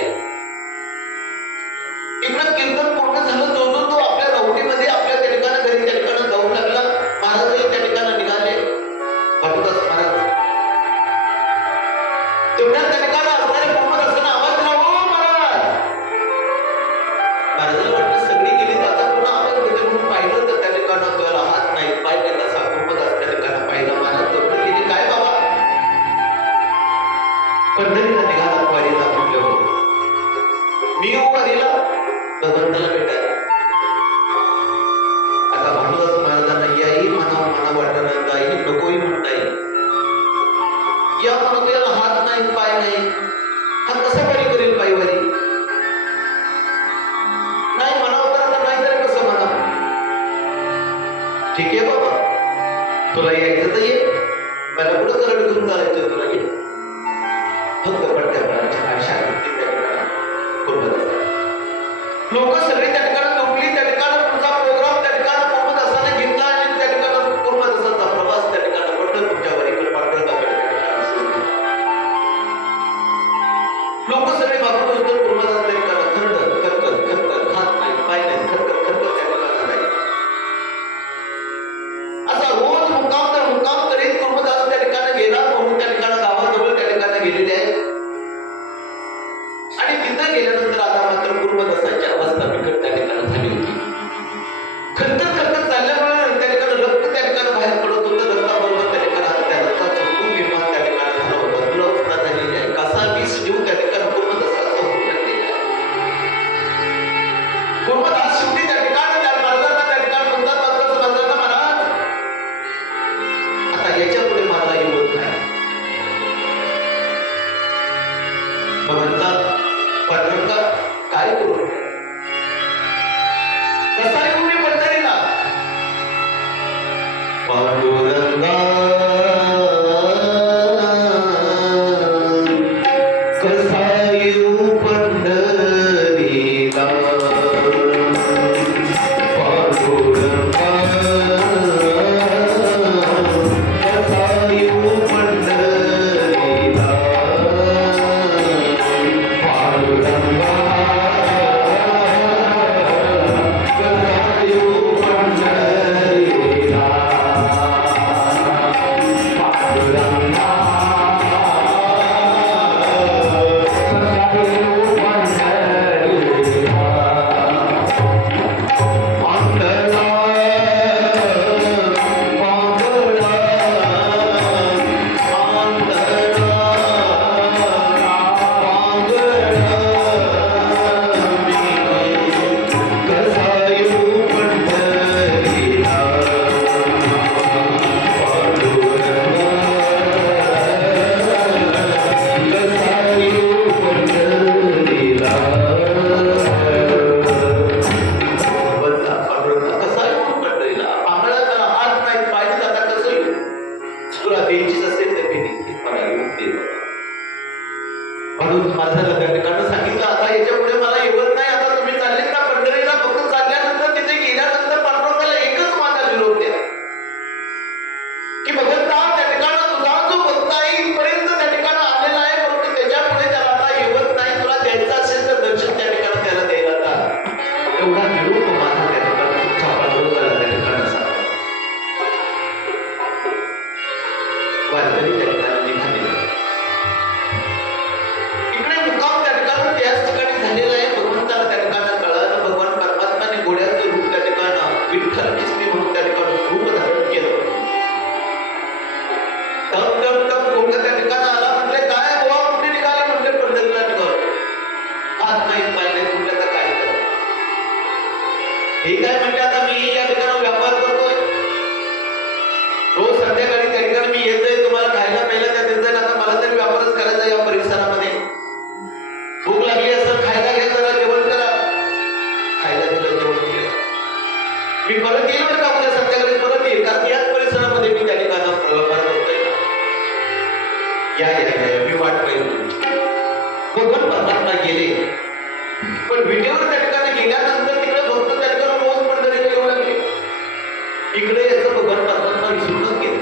इकडं कीर्तन पूर्ण झालं, तो आपल्या राऊटीमध्ये आपल्या त्या ठिकाणी घरी त्या ठिकाणी जाऊ लागला. महाराजही त्या ठिकाणी निघाले. पाठवतास महाराज तेवढ्या त्या ठिकाणी असणारे कुर्मदासांना आवाज दिला, ओ महाराज. महाराजाला वाटलं सगळी गेली, आता पुन्हा आवाज देते म्हणून पाहिलं तर त्या ठिकाणी तुला हात नाही, पाय नाही. तसा कुर्मदास त्या ठिकाणी पाहिला. महाराज तेवढं गेली, काय बाबा पंढरीला निघाला वारीला म्हटलं, मी येऊ वारीला भगवंताला भेटायला. आता भानुदास महाराजांना याही मना वाटणं जाई, नकोही म्हणता येईल. या म्हणतो याला हात नाही, पाय नाही, हा कसा वारी करेल पायी वारी? नाही म्हणावं तर आता नाही तर कसं म्हणा. ठीक आहे बाबा, तुला यायचं तर ये, मला कुठं करड घेऊन चालायचं, तुला ये. फक्त पडत्या पडायच्या आशा लोक सगळे त्या ठिकाणी झोपली. त्या ठिकाणी पुढचा प्रोग्राम त्या ठिकाणी कुर्मदासाने घेतला आणि त्या ठिकाणी कुर्मदासाचा प्रवास त्या ठिकाणी पंढरपूरच्या वारीकडे पांडुरंगाकडे लोक सगळे मागून असतो. कुर्मदास त्या ठिकाणी खरखर हात नाही, पाय नाही, खरखर त्या ठिकाणी असा रोज मुक्काम कसा येऊन पंढरीला पांगळा त्याला हात नाही पाहिजे आता कसं येऊ तुला द्यायचीच असेल तर मी मला येऊन दे म्हणून माझ्या त्या ठिकाणी सांगितलं आता याच्या पुढे मला येवत नाही आता तुम्ही चालले का पंढरीला फक्त चालल्यानंतर तिथे गेल्यानंतर पांडुरंगाला एकच माझा निरोप द्या की भगवंता त्या ठिकाणी तुझा जो भक्त आहे इथपर्यंत त्या ठिकाणी आलेला आहे परंतु त्याच्या पुढे त्याला आता येवत नाही तुला द्यायचं असेल तर दर्शन त्या ठिकाणी त्याला द्यायला का एवढा निरोप माझा त्या ठिकाणी तुमच्या पांडुरंगाला त्या ठिकाणी असा वारकरी त्या ठिकाणी निघाले इकडे मुक्काम त्या ठिकाणी त्याच ठिकाणी झालेला आहे भगवंताला त्या ठिकाणी कळलं भगवान परमात्माने घोड्याचं रूप त्या ठिकाणी विठ्ठल किसमी म्हणून त्या ठिकाणी रूप धारण केलं तम तम तम घोडा त्या ठिकाणी आला म्हटले काय बुवा कुठे निघाले म्हटले पंढरीला निघालो हात नाही पाय नाही म्हटलं तर काय कर हे काय म्हटले आता मी या ठिकाणी व्यापार करतोय रोज संध्याकाळी त्या ठिकाणी मी येतोय तुम्हाला खायला प्यायला त्या देतोय आता मला तरी व्यापारच करायचा या परिसरामध्ये भूक लागली असं खायला घ्या जरा जेवण करा खायला दिलं जेवण केलं मी परत येईल बरं का उद्या संध्याकाळी परत येईल कारण याच परिसरामध्ये मी त्या ठिकाणी व्यापार करतोय या या या मी वाट पाहिजे भगवान परमात्मा गेले पण विटेवर त्या ठिकाणी गेल्यानंतर तिकडे भक्त त्या ठिकाणी रोज पंढरीला येऊ लागले इकडे याचं भगवान परमात्मा विसरूनच गेले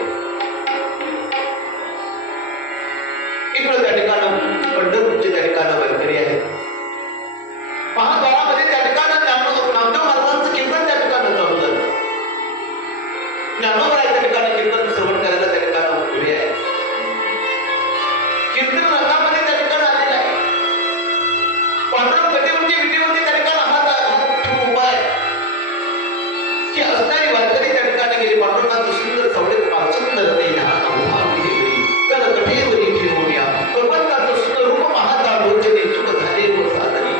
इकडे त्या ठिकाणी पंढरपूरचे त्या ठिकाणी वारकरी आहेत महाद्वारामध्ये त्या ठिकाणी नामदेव महाराजांचं कीर्तन त्या ठिकाणी चालू झालं ज्ञानोबा त्या ठिकाणी कीर्तन श्रवण करायला त्या ठिकाणी उभे आहे कीर्तन रंगामध्ये त्या ठिकाणी आलेला आहे पांडुरंग गतीवरती विटीवरती त्या ठिकाणी हात ठेवून उभा आहे की असणारी वारकरी त्या ठिकाणी गेली पांडुरंगाचं सुंदर सवडे पाचंदर ते तर कठेवरी ठेवूया भगवंताचं सुंदर रूप महाकालोचने चुक झाले व साधने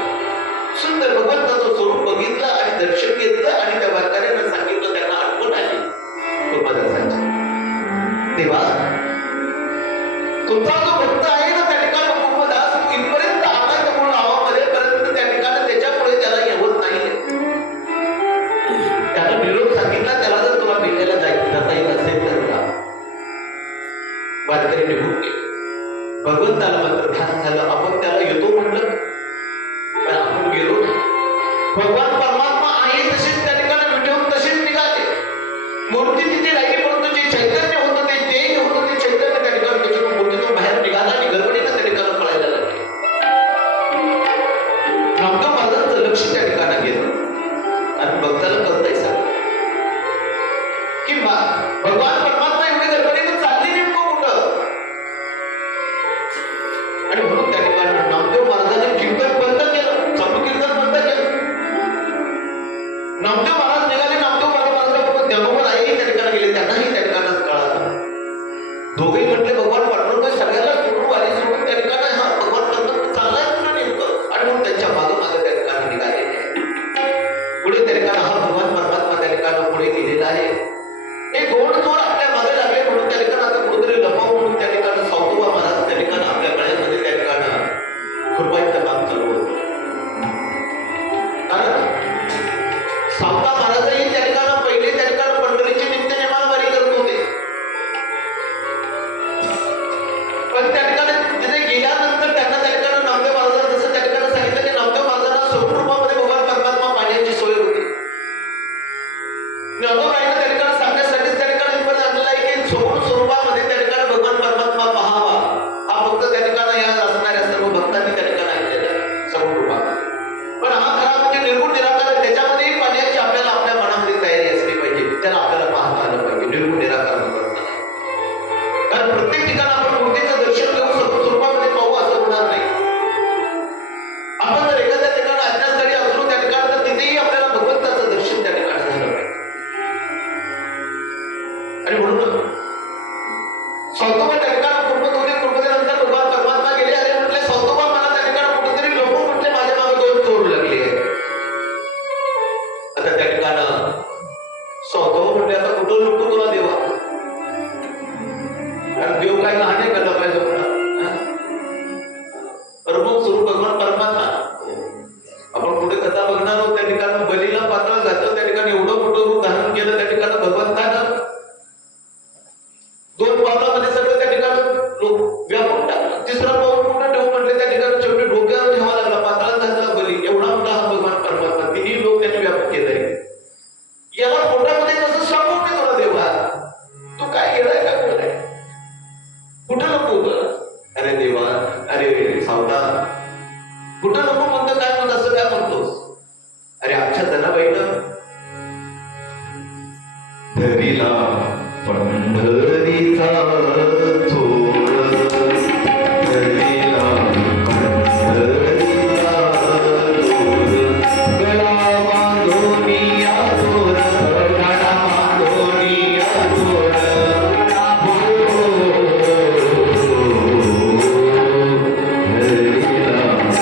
सुंदर भगवंताचं स्वरूप बघितलं आणि दर्शन घेतलं आणि त्या वारकऱ्यांना सांगितलं त्यांना आठवण आली कृपादासांची तेव्हा तुमचा जो भक्त आहे ना त्या ठिकाणी कृपादास इथपर्यंत आला तर म्हणून नावामध्ये परंतु त्या ठिकाणी त्याच्या पुढे त्याला येवत नाही त्याला निरोप सांगितला त्याला जर तुला भेटायला जाता येत असेल तर जा वारकरी निघून गेले भगवंताला मात्र ध्यान झालं आपण त्याला येतो म्हटलं पण आपण गेलो नाही भगवान परमात्मा आहे तसेच त्या ठिकाणी विठवून तसेच निघाले मूर्ती तिथे राहिली परंतु जे चैतन्य होतं ते तेज होतं ते चैतन्य त्या ठिकाणी त्याच्यातून मूर्तीतून बाहेर निघाला आणि गडबडीनं त्या ठिकाणी पळायला लागले नामदेव महाराजांचं लक्ष त्या ठिकाणी गेलं आणि भक्ताला कळतंय सांग की भगवान परमात्मा एवढे गडबडीनं चालले नेमकं कुठं आणि म्हणून त्या ठिकाणी नामदेव महाराजांनी कीर्तन बंद केलं चालू कीर्तन बंद केलं नामदेव महाराज निघाले नामदेव महाराजांबरोबर ज्ञानोबा आई त्या ठिकाणी गेले त्यांनाही त्या ठिकाणच कळालं दोघेही म्हटले भगवान पांडुरंग सगळ्याला सोडून वारी सोडून त्या ठिकाणी हा भगवान परमात्मा चाललाय कुठं नेमकं आणि म्हणून त्यांच्या मागे त्या ठिकाणी निघाले पुढे त्या ठिकाणी हा भगवान परमात्मा त्या ठिकाणी पुढे गेलेला आहे हे गोड चोर आपल्या मागे लागले म्हणून त्या ठिकाणी आता कुठेतरी लपाव म्हणून त्या ठिकाणी सावतोबा महाराज त्या ठिकाणी आपल्या गळ्यामध्ये त्या ठिकाणी खुरपायचं काम चालू होतं कारण सावता महाराजही त्या ठिकाणी पहिले त्या ठिकाणी पंढरीचे नित्य नेमाला वारी करत होते पण त्या ठिकाणी तिथे गेल्यानंतर त्यांना त्या ठिकाणी नामदेव महाराजांना जसं त्या ठिकाणी सांगितलं की नामदेव महाराजांना स्वरूप रूपामध्ये भगवान परमात्मा पाण्याची सोय होती ज्ञानोबाईंना त्या ठिकाणी सांगण्यासाठीच त्या ठिकाणी इथपर्यंत आणलेलं आहे की स्वरूपामध्ये त्या ठिकाणी भगवान परमात्मा पाहावा हा फक्त त्या ठिकाणी या असणाऱ्या सर्व भक्तांनी त्या ठिकाणी ऐकलेला आहे स्वरूप रूपामध्ये पण हा खरा म्हणजे निर्गुण निराकार त्याच्यामध्येही पाण्याची आपल्याला आपल्या मनामध्ये कथा बघणार आहोत. त्या ठिकाणी बलीला पातळ घातलं, त्या ठिकाणी एवढं मोठं रूप धारण केलं त्या ठिकाणी भगवंतानं. 2 पावलामध्ये सगळं त्या ठिकाणी व्यापून टाकलं. 3रं पाऊल कुठं ठेवू म्हटले, त्या ठिकाणी शेवटी डोक्यावर ठेवा लागला. पातळात घातला बली. एवढा मोठा हा भगवान परमात्मा, तिन्ही लोक त्यांनी व्यापून केलंय. याला पोटामध्ये कसं सांगू मी तुला देवा, तू काय केलंय का कुठं आहे, कुठं नको होतं. अरे देवा, अरे सावता, कुठं नको म्हणतो, काय म्हणत असं काय म्हणतोस. अरे आमच्या धनाबाईनं धरीला पंढरीचा चोर, धरीला पंढरीचा चोर, गळा बांधोनिया चोर, गळा बांधोनिया चोर, धरीला पंढरीचा चोर, धरीला पंढरीचा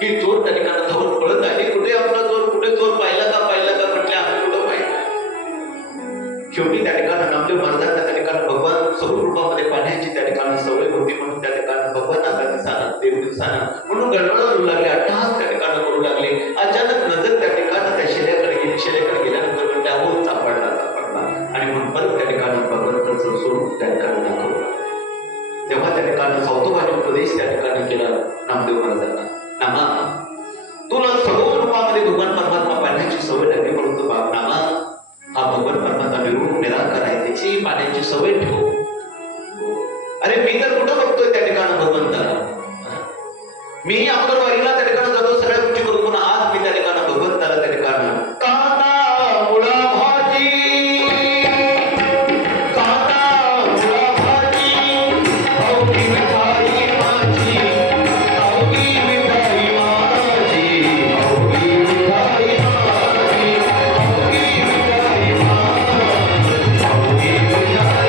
ही चोर त्या ठिकाणी धावून पळत आली. कुठे आपला चोर, कुठे चोर, पाहिला का म्हटले आम्ही कुठं पाहिलं. शेवटी त्या ठिकाणी नामदेव महाराजांना त्या ठिकाणी भगवान स्वरूप रूपामध्ये पाहण्याची त्या ठिकाणी सवय होती. म्हणून त्या ठिकाणी भगवानाचा दिसाना, देव दिसाना म्हणून गडबड लागले, अट्टहास त्या ठिकाणी करू लागले. अचानक नजर त्या ठिकाणी त्या शिलेकडे गेली. शिलेकडे गेल्यानंतर म्हणजे अहो सापडला आणि म्हणून परत त्या ठिकाणी भगवंताचं स्वरूप त्या ठिकाणी दाखवलं. तेव्हा त्या ठिकाणी सावतोबाने उपदेश त्या ठिकाणी केला नामदेव महाराजांना. नामा, तुला सर्व रूपामध्ये भगवान परमात्मा पाहण्याची सवय लागली, परंतु बाप नामा, हा भगवान परमात्मा निरूप निराकार आहे, त्याची पाहण्याची सवय ठेव. अरे मी तर कुठं बघतोय त्या ठिकाणी भगवंताला. मी अगोदर वारीला त्या ठिकाणी जातो, सगळ्या गोष्टी करू, पण आज मी त्या ठिकाणी भगवंताला त्या ठिकाणी कांदा मुळा भाजी, कांदा मुळा भाजी, भावकी मिठाई माझी, भावकी मिठाई माझी, भावकी मिठाई माझी, भावकी मिठाई माझी, भावकी मिठाई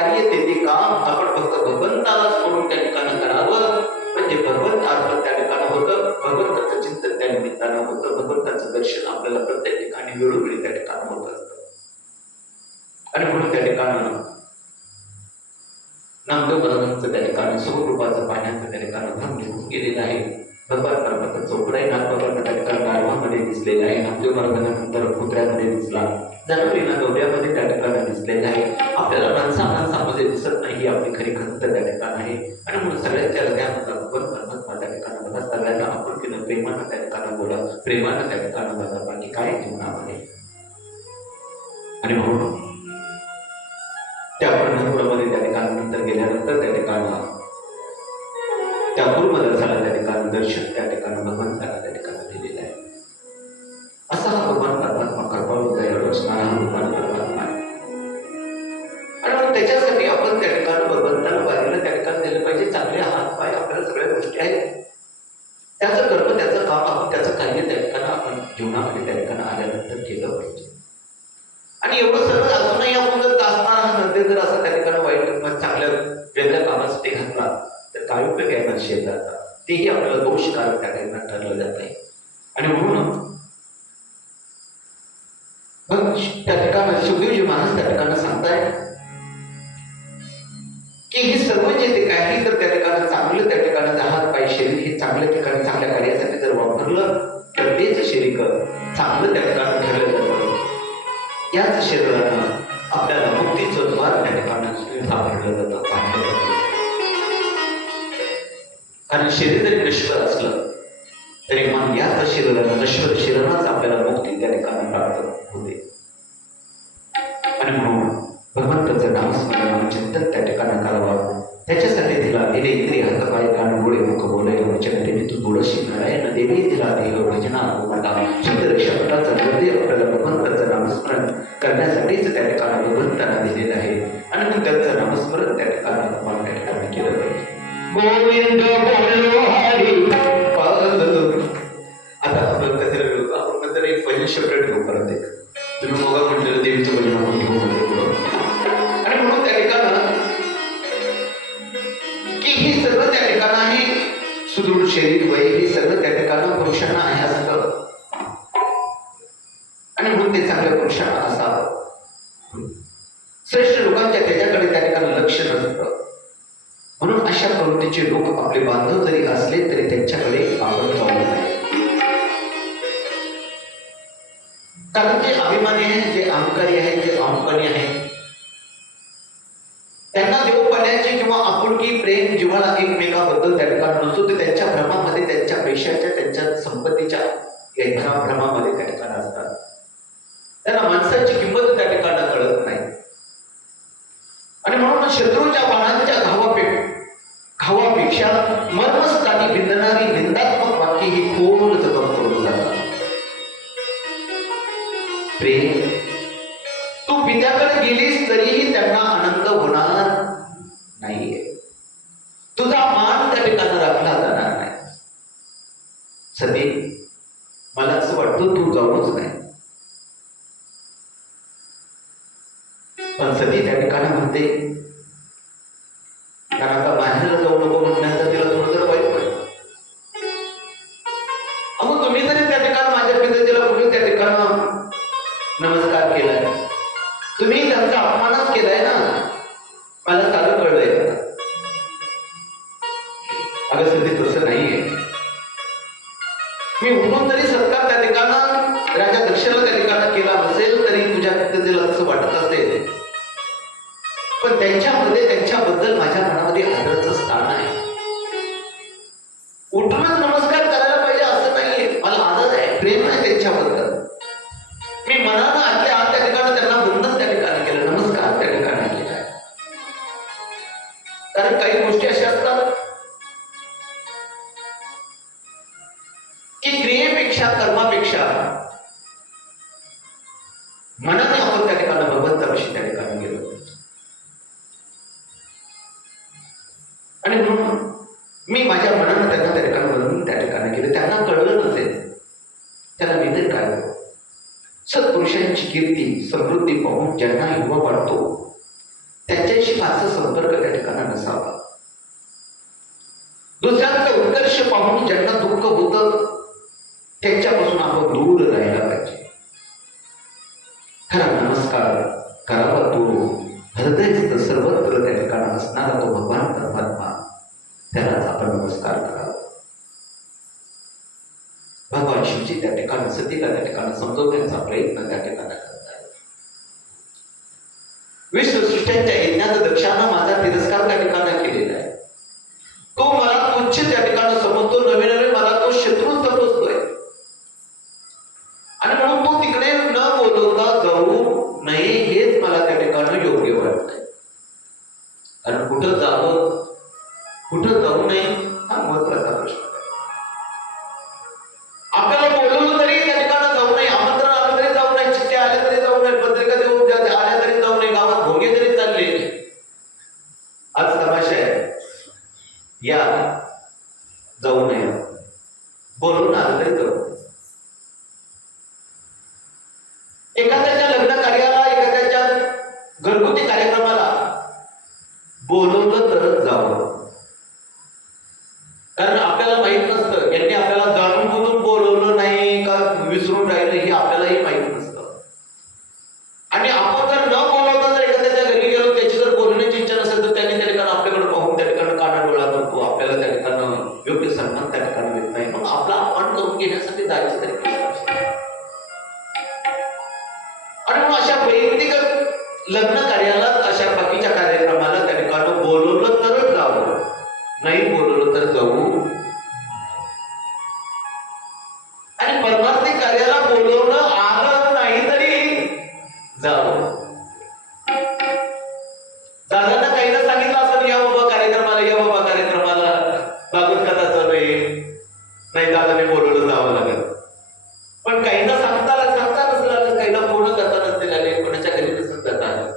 कार्य ते काम आपण फक्त भगवंतालाच म्हणून त्या ठिकाणी करावं. म्हणजे भगवंत अर्पण त्या ठिकाणी होतं, भगवंताचं चिंतन त्या निमित्तानं होतं, भगवंताचं दर्शन आपल्याला प्रत्येक ठिकाणी वेळोवेळी त्या ठिकाणी होत असतं. आणि म्हणून त्या ठिकाणी नामदेव महाराजांचं त्या ठिकाणी सुखरूपाचं पाण्याचं त्या ठिकाणी धन घेऊन गेलेलं आहे. भगवान परमात्मा चौकडाई नागबाबांना त्या ठिकाणी गाढवामध्ये दिसलेला आहे. नामदेव महाराजांनंतर कुत्र्यामध्ये दिसला, जनावरीला गवऱ्यामध्ये त्या ठिकाणी दिसलेला आहे. आपल्याला माणसामध्ये दिसत नाही, ही आपली खरी खंत त्या ठिकाणी आहे. आणि म्हणून सगळ्यांच्या हृदयामध्ये भगवान परमात्मा त्या ठिकाणी बघा, सगळ्यांना आपुलकीनं प्रेमानं त्या ठिकाणी बोला, प्रेमानं त्या ठिकाणी बघा, बाकी काय जीवनामध्ये. आणि म्हणून त्या पंढरपुरामध्ये त्या ठिकाणी नंतर गेल्यानंतर त्या ठिकाणी त्या पूर्वदर्शनाला त्या ठिकाणी दर्शन त्या ठिकाणी भगवंताला त्या ठिकाणी दिलेलं आहे. असा हा भगवान परमात्मा कृपाळू दयाळू असणारा हा भगवान परमात्मा आहे. आणि मग त्याच्यासाठी आपण त्या ठिकाणी भगवंताला वारीला त्या ठिकाणी दिलं पाहिजे. चांगले हात पाय आपल्याला सगळ्या गोष्टी आहेत, त्याचं कर्म त्याचं काम आपण त्याचं कार्य त्या ठिकाणी आपण जीवनामध्ये त्या ठिकाणी आल्यानंतर केलं पाहिजे. आणि एवढं सगळं अजूनही आपण जर असणार हा नंतर जर असं त्या ठिकाणी वाईट चांगल्या वेगळ्या कामासाठी घातला तर काय उपयोग आहे शेजारचा, तेही आपल्याला दोषकारक त्या ठिकाणी ठरलं जात आहे. आणि म्हणून मग त्या ठिकाणी सुखदेवजी महाराज त्या ठिकाणी सांगताय की हे सर्व जे ते काही तर त्या ठिकाणी चांगलं त्या ठिकाणी हात पाय शरीर हे चांगल्या ठिकाणी चांगल्या कार्यासाठी जर वापरलं तर तेच शरीर चांगलं त्या ठिकाणी ठरलं जातं. याच शरीरानं आपल्याला मुक्तीचं द्वार त्या ठिकाणी सापडलं जातं, पाहिलं जातं. कारण शरीर जरी नश्वर असलं तरी मन याच शरीरानं नश्वर शरीराच आपल्याला मुक्ती त्या ठिकाणी प्राप्त होते. आणि म्हणून भगवंताचं नामस्मरण चिंतन त्या ठिकाणी करावं. त्याच्यासाठी तिला दिले इंद्रिय हातपाय कान डोळे मुख बोले वचन देवी तू थोडशी नारायण देवी तिला देह भजना मोठा सुंदर शब्दाचा हृदय आपल्याला भगवंताचं नामस्मरण करण्यासाठीच त्या ठिकाणी भगवंतांना दिलेलं आहे. आणि मग त्यांचं नामस्मरण त्या ठिकाणी आपण त्या ठिकाणी केलं पाहिजे. गोविंद बोलो हरी आता आपण कसं आपण नंतर एक भजन शब्द ठेवू परत एक तुम्ही मग म्हटलेलं देवीचं भजन आपण घेऊ म्हणतो. आणि म्हणून त्या ठिकाणी की हे सर्व त्या ठिकाणी आहे सुदृढ शरीर वय हे सर्व त्या ठिकाणी पुरुषांना आहे असं. आणि म्हणून ते चांगल्या पुरुषांना असावं. श्रेष्ठ लोकांच्या त्याच्याकडे त्या ठिकाणी लक्ष नसतं. म्हणून अशा प्रवृत्तीचे लोक आपले बांधव जरी असले तरी त्यांच्याकडे आपण जाऊ नये. कारण जे अभिमानी आहे, जे अहंकारी आहे, जे अहंकारी आहे, त्यांना देव पाण्याचे किंवा आपुलकी प्रेम जीवाला एकमेकाबद्दल त्या ठिकाणी नसतो. ते त्यांच्या भ्रमामध्ये त्यांच्या पैशाच्या त्यांच्या संपत्तीच्या भ्रमामध्ये त्या ठिकाणी असतात. त्यांना माणसाची किंमत त्या ठिकाणी कळत नाही. आणि म्हणून शत्रूच्या बाणांच्या घावापेक्षा मर्मस्थानी भिंदणारी निंदात्मक वाक्य ही खोल जखम करून जातात. प्रेम तू पित्याकडे गेलीस तरीही त्यांना आनंद होणार नाहीये. तुझा मान त्या ठिकाणी राखला जाणार नाही. सती मला असं वाटतं तू जाऊच नाही. पण सती त्या ठिकाणी म्हणते कारण आता बाहेरला जाऊ नको म्हणण्याचं तिला थोडं जर वाईट वाटतं. मग तुम्ही जरी त्या ठिकाणी माझ्या पित्याला कुठे त्या ठिकाणी नमस्कार केलाय, तुम्ही त्यांचा अपमानच केलाय ना, मला सारं कळलंय. अगं सध्या तसं नाहीये. मी उठून जरी सत्कार त्या ठिकाणी राजा दक्षला त्या ठिकाणी केला नसेल तरी तुझ्या पित्याला तसं वाटत असेल, पण त्यांच्यामध्ये त्यांच्याबद्दल माझ्या मनामध्ये आदराचं स्थान आहे. उठूनच नमस्कार करायला पाहिजे असं नाहीये. मला आदर आहे, प्रेम आहे त्यांच्याबद्दल. मी मनानं आतल्या आत त्या ठिकाणी त्यांना वंदन त्या ठिकाणी केलं, नमस्कार त्या ठिकाणी केला. कारण काही गोष्टी अशा असतात की क्रियेपेक्षा कर्मापेक्षा मनाने आपण त्या ठिकाणी भगवंताविषयी त्या ठिकाणी गेलो. आणि म्हणून मी माझ्या मनानं त्यांना त्या ठिकाणी वंदन त्या ठिकाणी केलं. त्यांना कळलं नसेल त्याला निधन काय होतं. सत्पुरुषांची कीर्ती समृद्धी पाहून ज्यांना युवा वाटतो त्यांच्या त्यांच्याशी फारसा संपर्क त्या ठिकाणी नसावा. दुसऱ्यांचा उत्कर्ष पाहून ज्यांना दुःख होतं त्यांच्यापासून आपण दूर राहायला पाहिजे. खरा नमस्कार करावा तो हृदयस्थ सर्वत्र त्या ठिकाणी असणारा तो भगवान परमात्मा, त्यालाच आपण नमस्कार करावा. भगवान शिवजी त्या ठिकाणी सतीला त्या ठिकाणी समजवण्याचा प्रयत्न त्या ठिकाणी करतात. विश्वसृष्ट्यांच्या यज्ञात दक्षानं माझा तिरस्कार त्या ठिकाणी केलेला आहे. तो मला तुच्छ त्या ठिकाणी समजतो, नवीन मला तो शत्रू समजतोय आणि म्हणून तो तिकडे न बोलवता जाऊ नये हेच मला त्या ठिकाणी योग्य वाटतंय. कारण कुठं जावं कुठं जाऊ नये हा महत्वाचा प्रश्न आहे. आपल्याला बोलवलं तरी त्या ठिकाणी जाऊ नये, आमंत्रण आलं तरी जाऊ नये, चिठ्ठ्या आल्या तरी जाऊ नये, पत्रिका देऊन आल्या तरी जाऊ नये, गावात भोगे तरी चालले. आज तमाशा आहे, या जाऊ नये, बोलून आलं तरी जाऊ नये. एखाद्याच्या लग्न कार्याला, एखाद्याच्या घरगुती कार्यक्रमाला बोलवलं तरच जावं. कारण आपल्याला माहित नसतं यांनी आपल्याला जाणून बुजून बोलवलं नाही का विसरून राहिलं हे आपल्यालाही माहित नसतं. आणि आपण जर न बोलवता जर एखाद्याच्या घरी गेलो, त्याची जर बोलण्याची इच्छा नसेल तर त्यांनी त्या ठिकाणी आपल्याकडे पाहून त्या ठिकाणी काना डोळा करतो, आपल्याला त्या ठिकाणी योग्य सन्मान त्या ठिकाणी देत नाही. मग आपला अपमान करून घेण्यासाठी जायचं तरी आणि मग अशा वैयक्तिक लग्न कार्याला, अशा बाकीच्या कार्यक्रमाला त्या ठिकाणी बोलवलं तरच जावं, नाही बोलवलं तर जाऊ. आणि परमार्थिक कार्याला बोलवणं आलं नाही तरी जावं. दादांना काहींना सांगितलं असं, या बाबा कार्यक्रमाला, या बाबा कार्यक्रमाला, भागवत कथा चालू आहे, नाही दादाने बोलवलं जावं लागेल. पण काहींना सांगता नसलं आलं, काहींना पूर्ण करता नसतील आले, कोणाच्या घरी नसत जाता आलं.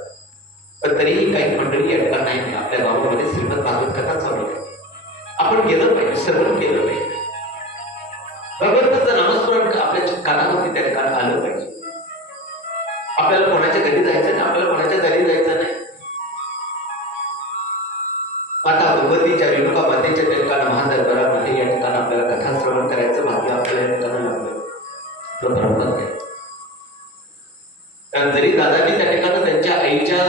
पण तरीही काही मंडळी या ठिकाणी नाही, आपल्या गावामध्ये श्रीमद भागवत कथा चालू आहे, आपण गेलं पाहिजे, श्रवण केलं पाहिजे. भगवंताचं नामस्मरण आपल्या कानावरती त्या ठिकाणी आलं पाहिजे. आपल्याला कोणाच्या घरी जायचं नाही, आपल्याला कोणाच्या घरी जायचं नाही. माता भगवतीच्या रेणुका मातेच्या त्या ठिकाणी महादरबारामध्ये या ठिकाणी आपल्याला कथा श्रवण करायचं भाग्य आपल्याला या ठिकाणी लागलं. कारण जरी दादांनी त्या ठिकाणी त्यांच्या आईच्या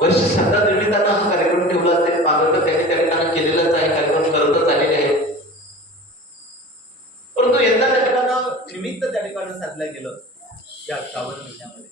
वर्ष श्राद्धा निमित्तानं हा कार्यक्रम ठेवला असेल, मागं तर त्यांनी त्या ठिकाणी केलेलाच आहे, कार्यक्रम करतच आलेले आहे. परंतु यंदा त्या ठिकाणी निमित्त त्या ठिकाणी साधलं गेलं या 51 महिन्यामध्ये.